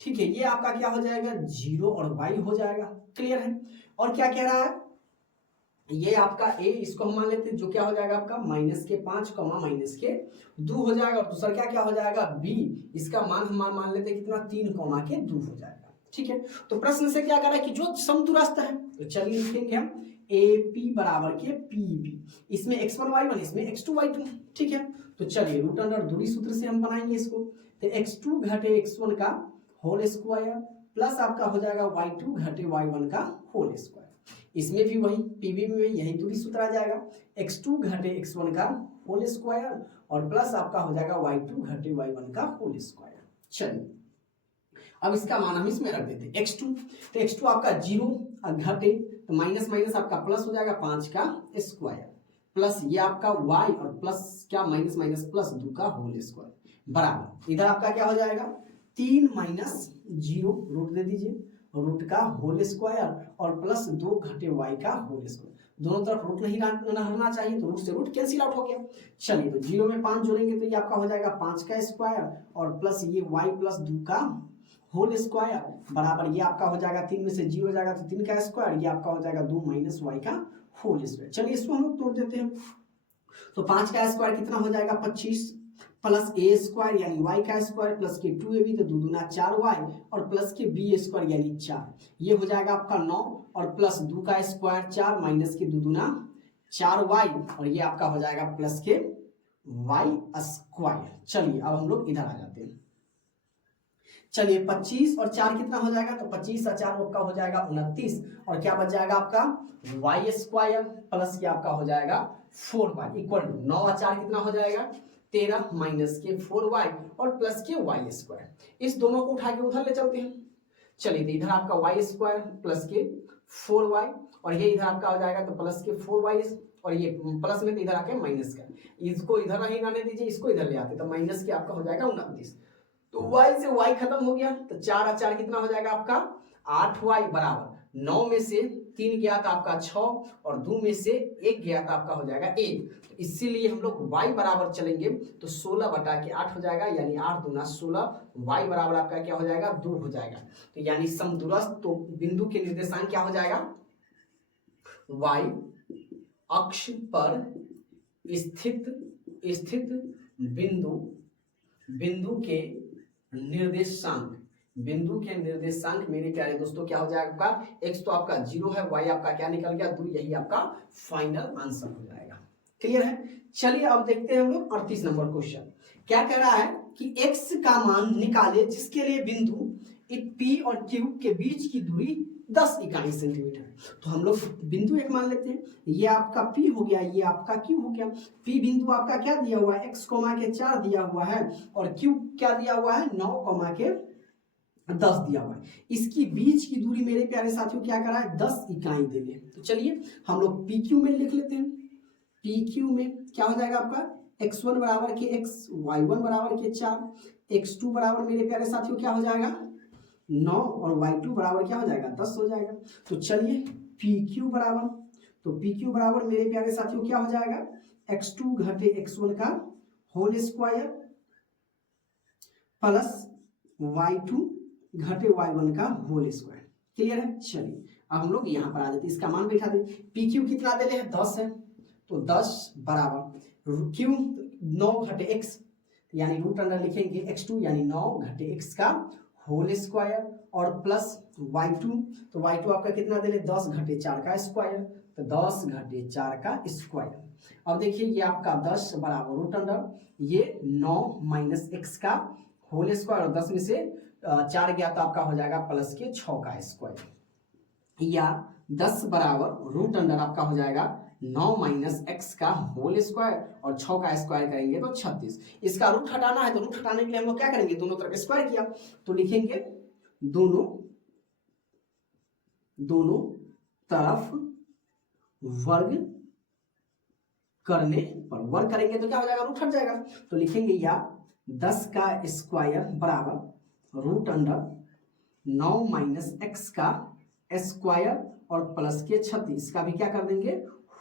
ठीक है, ये आपका क्या हो जाएगा 0 और y हो जाएगा। क्लियर है। और क्या कह रहा है, ये आपका a इसको हम मान लेते हैं जो क्या हो जाएगा आपका माइनस के 5 माइनस के 2 हो जाएगा, और दूसरा क्या हो जाएगा b, इसका मान हम मान लेते हैं कितना 3 के 2 हो जाएगा। ठीक है, तो प्रश्न से क्या कर रहा है कि जो समदूरस्थ है, तो चलिए लिखेंगे हम AP बराबर के PB, इसमें x1 y1 इसमें x2 y2। ठीक है, तो चलिए रूट अंडर दूरी सूत्र से हम बनाएंगे इसको, तो x2 घटे x1 का होल स्क्वायर प्लस आपका हो जाएगा y2 घटे y1 का होल स्क्वायर, इसमें भी वही PB में यही दूरी सूत्र आ जाएगा, x2 घटे x1 का होल स्क्वायर और प्लस आपका हो जाएगा y2 घटे y1 का होल स्क्वायर। चलिए अब इसका मान हम इसमें रख देते हैं x2, तो x2 आपका 0 घटे तो माइनस माइनस आपका प्लस हो जाएगा 5 का स्क्वायर प्लस ये आपका y और प्लस क्या माइनस माइनस प्लस 2 का होल स्क्वायर बराबर इधर आपका क्या हो जाएगा 3 माइनस 0 रूट दे दीजिए रूट का होल स्क्वायर और प्लस 2 घटे y का होल स्क्वायर, दोनों तरफ रूट नहीं हटना चाहिए तो रूट से रूट कैंसिल आउट हो गया। चलिए तो 0 में 5 जोड़ेंगे तो ये आपका हो जाएगा 5 का स्क्वायर और प्लस ये y प्लस 2 का होल स्क्वायर बराबर ये आपका हो जाएगा 3 में से 0 हो जाएगा तो 3 का स्क्वायर, ये आपका हो जाएगा 2 माइनस y का होल स्क्वायर। चलिए इसको हम लोग तोड़ देते हैं, तो 5 का स्क्वायर कितना हो जाएगा 25 प्लस a स्क्वायर यानी y का स्क्वायर प्लस के 2ab तो 2 दूना 4y और प्लस के b स्क्वायर यानी 4, ये हो जाएगा आपका 9 और प्लस 2 का स्क्वायर 4 माइनस के 2 दूना 4y और ये आपका हो जाएगा प्लस के y स्क्वायर। चलिए अब हम लोग इधर आ जाते हैं, चलिए 25 और 4 कितना हो जाएगा, तो 25 और 4 आपका हो जाएगा 29 और क्या बच जाएगा आपका y स्क्वायर प्लस क्या आपका हो जाएगा 4y इक्वल टू 9 और 4 कितना हो जाएगा 13 माइनस के 4y और प्लस के y स्क्वायर, इस दोनों को उठा के उधर ले चलते हैं। चलिए तो इधर आपका y स्क्वायर प्लस के 4y और ये इधर आपका हो जाएगा तो प्लस के 4y और ये प्लस में तो इधर आके माइनस का, इसको इधर नहीं आने दीजिए इसको इधर ले आते तो माइनस के आपका हो जाएगा 29, तो y से y खत्म हो गया तो 4 और 4 कितना हो जाएगा आपका 8y बराबर 9 में से 3 गया था आपका 6 और 2 में से 1 गया था आपका हो जाएगा 1, तो इसीलिए हम लोग y बराबर चलेंगे तो 16 बटा के 8 हो जाएगा यानी 8 दूना 16, y बराबर आपका क्या हो जाएगा 2 हो जाएगा, तो यानी समदूरस्थ तो बिंदु के निर्देशांक क्या हो जाएगा y अक्ष पर स्थित बिंदु के निर्देशांक मेरे प्यारे दोस्तों क्या हो जाएगा आपका x तो आपका 0 है, y आपका क्या निकल गया 2, यही आपका फाइनल आंसर हो जाएगा। क्लियर है। चलिए अब देखते हैं हम लोग 38 नंबर क्वेश्चन क्या कह रहा है कि x का मान निकाले जिसके लिए बिंदु P और Q के बीच की दूरी 10 इकाई सेंटीमीटर, तो हम लोग बिंदु एक मान लेते हैं, ये आपका P हो गया ये आपका Q हो गया। P बिंदु आपका क्या दिया हुआ है x के 4 दिया हुआ है और Q क्या दिया हुआ है 9 के 10 दिया हुआ है, इसकी बीच की दूरी मेरे प्यारे साथियों क्या कर रहा है 10 इकाई दे ले, तो चलिए हम लोग PQ में लिख लेते हैं। PQ में क्या हो जाएगा आपका x1 बराबर के x, y1 बराबर के 4, x2 बराबर मेरे प्यारे साथियों क्या हो जाएगा 9 और y2 बराबर क्या हो जाएगा 10 हो जाएगा। तो चलिए PQ बराबर, तो PQ बराबर मेरे प्यारे साथियों क्या हो जाएगा x2 घटे x1 का होल स्क्वायर प्लस y2 घटे y1 का होल स्क्वायर। क्लियर है। चलिए अब हम लोग यहाँ पर आ जाते हैं, इसका मान बैठा दे, PQ कितना दे रहे हैं 10 है, तो 10 बराबर Q 9 घटे x यानी रूट अंडर लिखेंगे x2 यानी 9 घटे x का होल स्क्वायर और प्लस y2, तो y2 आपका कितना दे रहे 10 घटे 4 का स्क्वायर, तो 10 घटे 4 का स्क्वायर। अब देखिए ये आपका 10 बराबर रूट अंडर ये 9 माइनस एक्स का होल स्क्वायर, और 10 में से 4 गया तो आपका हो जाएगा प्लस के 6 का स्क्वायर, या 10 बराबर रूट अंडर आपका हो जाएगा 9 माइनस एक्स का होल स्क्वायर और 6 का स्क्वायर करेंगे तो 36। इसका रूट हटाना है तो रूट हटाने के लिए हम लोग क्या करेंगे, दोनों तरफ स्क्वायर किया तो लिखेंगे दोनों तरफ वर्ग करने पर, वर्ग करेंगे तो क्या हो जाएगा, रूट हट जाएगा। तो लिखेंगे या 10 का स्क्वायर बराबर रूट अंडर 9 माइनस एक्स का स्क्वायर और प्लस के 36 का भी क्या कर देंगे,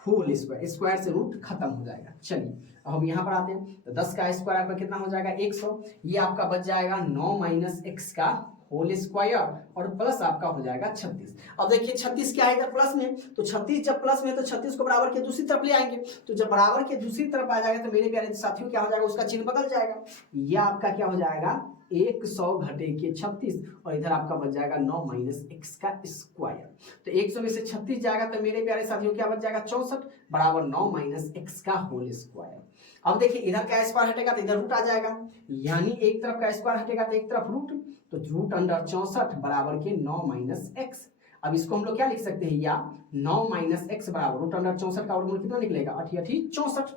होल स्क्वायर। स्क्वायर से रूट खत्म हो जाएगा। चलिए अब हम यहाँ पर आते हैं तो 10 का स्क्वायर आपका कितना हो जाएगा 100, ये आपका बच जाएगा 9 माइनस एक्स का होल स्क्वायर और प्लस आपका हो जाएगा 36। अब देखिए 36 क्या है इधर प्लस में, तो 36 जब प्लस में तो 36 को बराबर के दूसरी तरफ ले आएंगे, तो जब बराबर के दूसरी तरफ आ जाएगा तो मेरे प्यारे साथियों क्या हो जाएगा, उसका चिन्ह बदल जाएगा। यह आपका क्या हो जाएगा 100 घटे के 36 और इधर आपका बच जाएगा 9 माइनस एक्स का स्क्वायर। तो 100 में से 36 जाएगा तो मेरे प्यारे साथियों क्या बच जाएगा 64 बराबर 9 माइनस एक्स का होल स्क्वायर। अब देखिए इधर का स्क्वायर हटेगा तो इधर रूट आ जाएगा, यानी एक तरफ का स्क्वायर हटेगा तो एक तरफ रूट, तो रूट अंडर 64 बराबर के 9 माइनस एक्स। अब इसको हम लोग क्या लिख सकते हैं, या 9 माइनस एक्स बराबर रूट अंडर 64 का वर्गमूल कितना निकलेगा 88 64,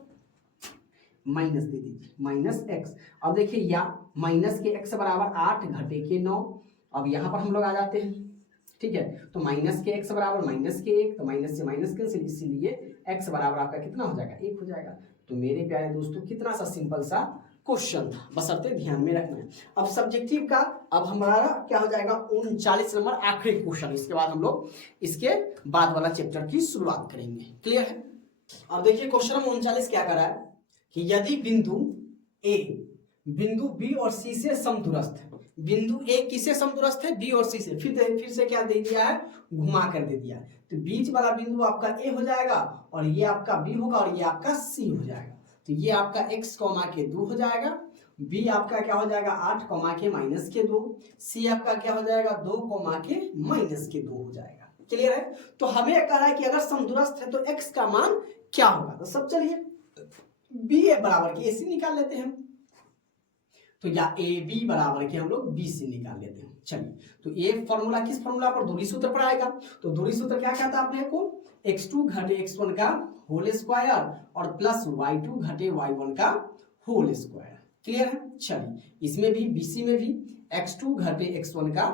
माइनस दे दीजिए माइनस एक्स। अब देखिए या माइनस के एक्स बराबर 8 घटे के 9, अब यहाँ पर हम लोग आ जाते हैं, ठीक है। तो माइनस के एक्स बराबर माइनस के 1, तो माइनस से माइनस कैंसिल, इसीलिए एक्स बराबर आपका कितना हो जाएगा 1 हो जाएगा। तो मेरे प्यारे दोस्तों कितना सा सिंपल सा क्वेश्चन था, बशर्ते ध्यान में रखना है। अब सब्जेक्टिव का अब हमारा क्या हो जाएगा 39 नंबर आखिरी क्वेश्चन, इसके बाद हम लोग इसके बाद वाला चैप्टर की शुरुआत करेंगे। क्लियर है। अब देखिए क्वेश्चन नंबर 39 क्या कर रहा है कि यदि बिंदु ए बिंदु बी और सी से समदूरस्थ है, बिंदु ए किससे समदूरस्थ है, बी और सी से, फिर से क्या दे दिया है, घुमा कर दे दिया। तो बीच वाला बिंदु आपका ए हो जाएगा और ये आपका बी होगा और ये आपका सी हो जाएगा। तो ये आपका x कॉमा के 2 हो जाएगा, b आपका क्या हो जाएगा 8 कॉमा के माइनस के 2, c आपका क्या हो जाएगा 2 कॉमा के माइनस के 2 हो जाएगा। क्लियर है। तो हमें कह रहा है कि अगर समदूरस्थ है तो x का मान क्या होगा। तो सब चलिए b बराबर के ac निकाल लेते हैं, तो या AB बराबर के हम लोग BC निकाल लेते हैं। चलिए तो ये फॉर्मूला किस फॉर्मूला पर, दूरी सूत्र पर आएगा। तो दूरी सूत्र क्या कहता है अपने को, x2 घटे x1 का होल स्क्वायर और प्लस y2 घटे y1 का होल स्क्वायर। क्लियर है। चलिए इसमें भी BC में भी x2 घटे x1 का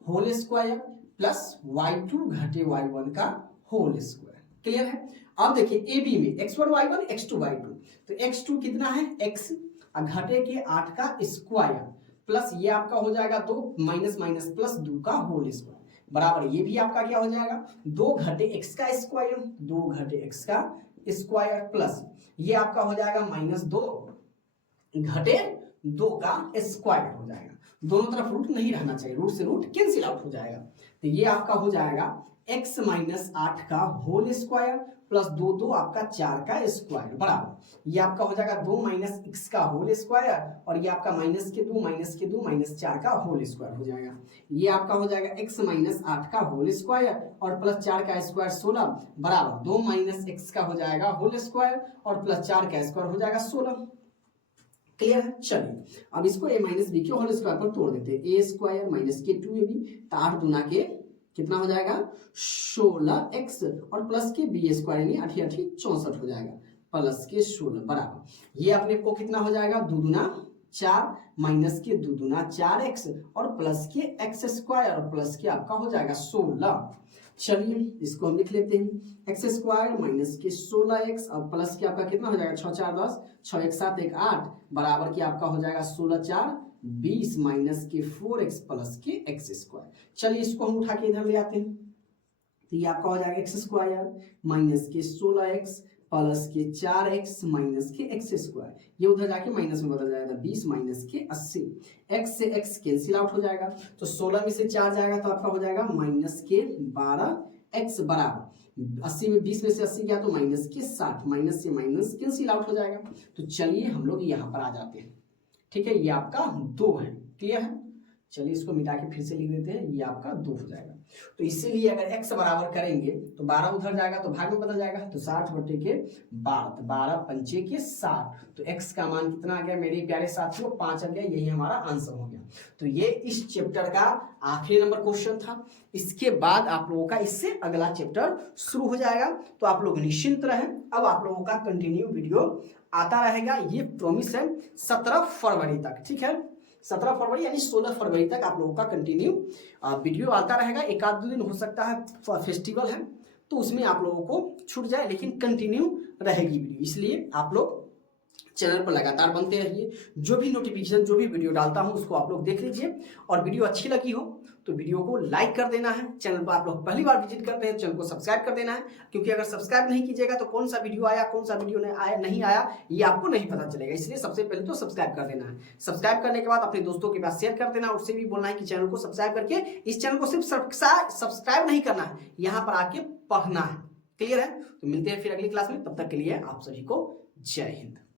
होल स्क्वायर प्लस y2 घटे y1 का होल स्क्वायर। क्लियर है। अब देखिए AB में x1 y1 x2 y2, तो x2 कितना है x घटे के 8 का स्क्वायर प्लस ये आपका हो जाएगा 2 माइनस माइनस प्लस 2 का होल स्क्वायर बराबर ये भी आपका क्या हो जाएगा 2 घटे x का स्क्वायर, 2 घटे x का स्क्वायर प्लस ये आपका हो जाएगा माइनस 2 घटे 2 का स्क्वायर हो जाएगा। दोनों तरफ रूट नहीं रहना चाहिए, रूट से रूट कैंसिल आउट हो जाएगा। तो ये आपका हो जाएगा x माइनस 8 का होल स्क्वायर प्लस 2 आपका 4 का स्क्वायर बराबर ये आपका हो जाएगा 2 माइनस x का होल स्क्वायर और ये आपका माइनस के 2 माइनस 4 का होल स्क्वायर हो जाएगा। ये आपका हो जाएगा x माइनस 8 का होल स्क्वायर और प्लस 4 का स्क्वायर 16 बराबर 2 माइनस x का हो जाएगा होल स्क्वायर और प्लस 4 का स्क्वायर हो जाएगा 16। क्लियर है। चलिए अब इसको a माइनस बी के होल स्क्वायर पर तोड़ देते हैं, a स्क्वायर माइनस के 2ab, तो 8 दूना के कितना हो जाएगा 16x और प्लस के बी स्क्वायर यानी 88 64 हो जाएगा प्लस के 16 बराबर ये अपने को कितना हो जाएगा 2 दूना 4 माइनस के 2 दूना 4x और प्लस के x स्क्वायर और प्लस के आपका हो जाएगा 16। चलिए इसको हम लिख लेते हैं x स्क्वायर माइनस के 16x और प्लस के आपका कितना हो जाएगा 6 4 10 6 1 7 1 8 बराबर के आपका हो जाएगा 16 4 20 माइनस के 4x प्लस के x स्क्वायर। चलिए इसको हम उठा के इधर ले आते हैं तो ये आपका हो जाएगा x स्क्वायर माइनस के 16x प्लस के 4x माइनस के x स्क्वायर, ये उधर जाके माइनस में बदल जाएगा 20 माइनस के 80, x से x कैंसिल आउट हो जाएगा तो 16 में से 4 जाएगा तो आपका हो जाएगा माइनस के 12x बराबर 80 में 20 में से 80 गया तो माइनस के 60, माइनस से माइनस कैंसिल आउट हो जाएगा। तो चलिए हम लोग यहाँ पर आ जाते हैं, ठीक है। ये आपका 2 है। क्लियर है। चलिए इसको मिटा के फिर से लिख देते हैं, ये आपका 2 हो जाएगा। तो इसीलिए अगर x बराबर करेंगे तो 12 उधर जाएगा तो भाग में बदल जाएगा, तो 60 बटे के 12, तो 12 पंचे के 60, तो x का मान कितना आ गया मेरे प्यारे साथियों, 5 आ गया। यही हमारा आंसर हो गया। तो ये इस चैप्टर का आखिरी नंबर क्वेश्चन था। इसके बाद आप लोगों का इससे अगला चैप्टर शुरू हो जाएगा, तो आप लोग निश्चिंत रहें। अब आप लोगों का कंटिन्यू वीडियो आता रहेगा, ये प्रॉमिस है 17 फरवरी तक, ठीक है। 17 फरवरी यानी 16 फरवरी तक आप लोगों का कंटिन्यू वीडियो आता रहेगा। एक आध 2 दिन हो सकता है फेस्टिवल है तो उसमें आप लोगों को छूट जाए, लेकिन कंटिन्यू रहेगी वीडियो, इसलिए आप लोग चैनल पर लगातार बनते रहिए। जो भी नोटिफिकेशन, जो भी वीडियो डालता हूं उसको आप लोग देख लीजिए, और वीडियो अच्छी लगी हो तो वीडियो को लाइक कर देना है। चैनल पर आप लोग पहली बार विजिट करते हैं, चैनल को सब्सक्राइब कर देना है, क्योंकि अगर सब्सक्राइब नहीं कीजिएगा तो कौन सा वीडियो आया, कौन सा वीडियो नहीं आया ये आपको नहीं पता चलेगा। इसलिए सबसे पहले तो सब्सक्राइब कर देना है। सब्सक्राइब करने के बाद अपने दोस्तों के पास शेयर कर देना, उससे भी बोलना है कि चैनल को सब्सक्राइब करके, इस चैनल को सिर्फ सब्सक्राइब नहीं करना है, यहाँ पर आके पढ़ना है। क्लियर है? तो मिलते हैं फिर अगली क्लास में, तब तक के लिए आप सभी को जय हिंद।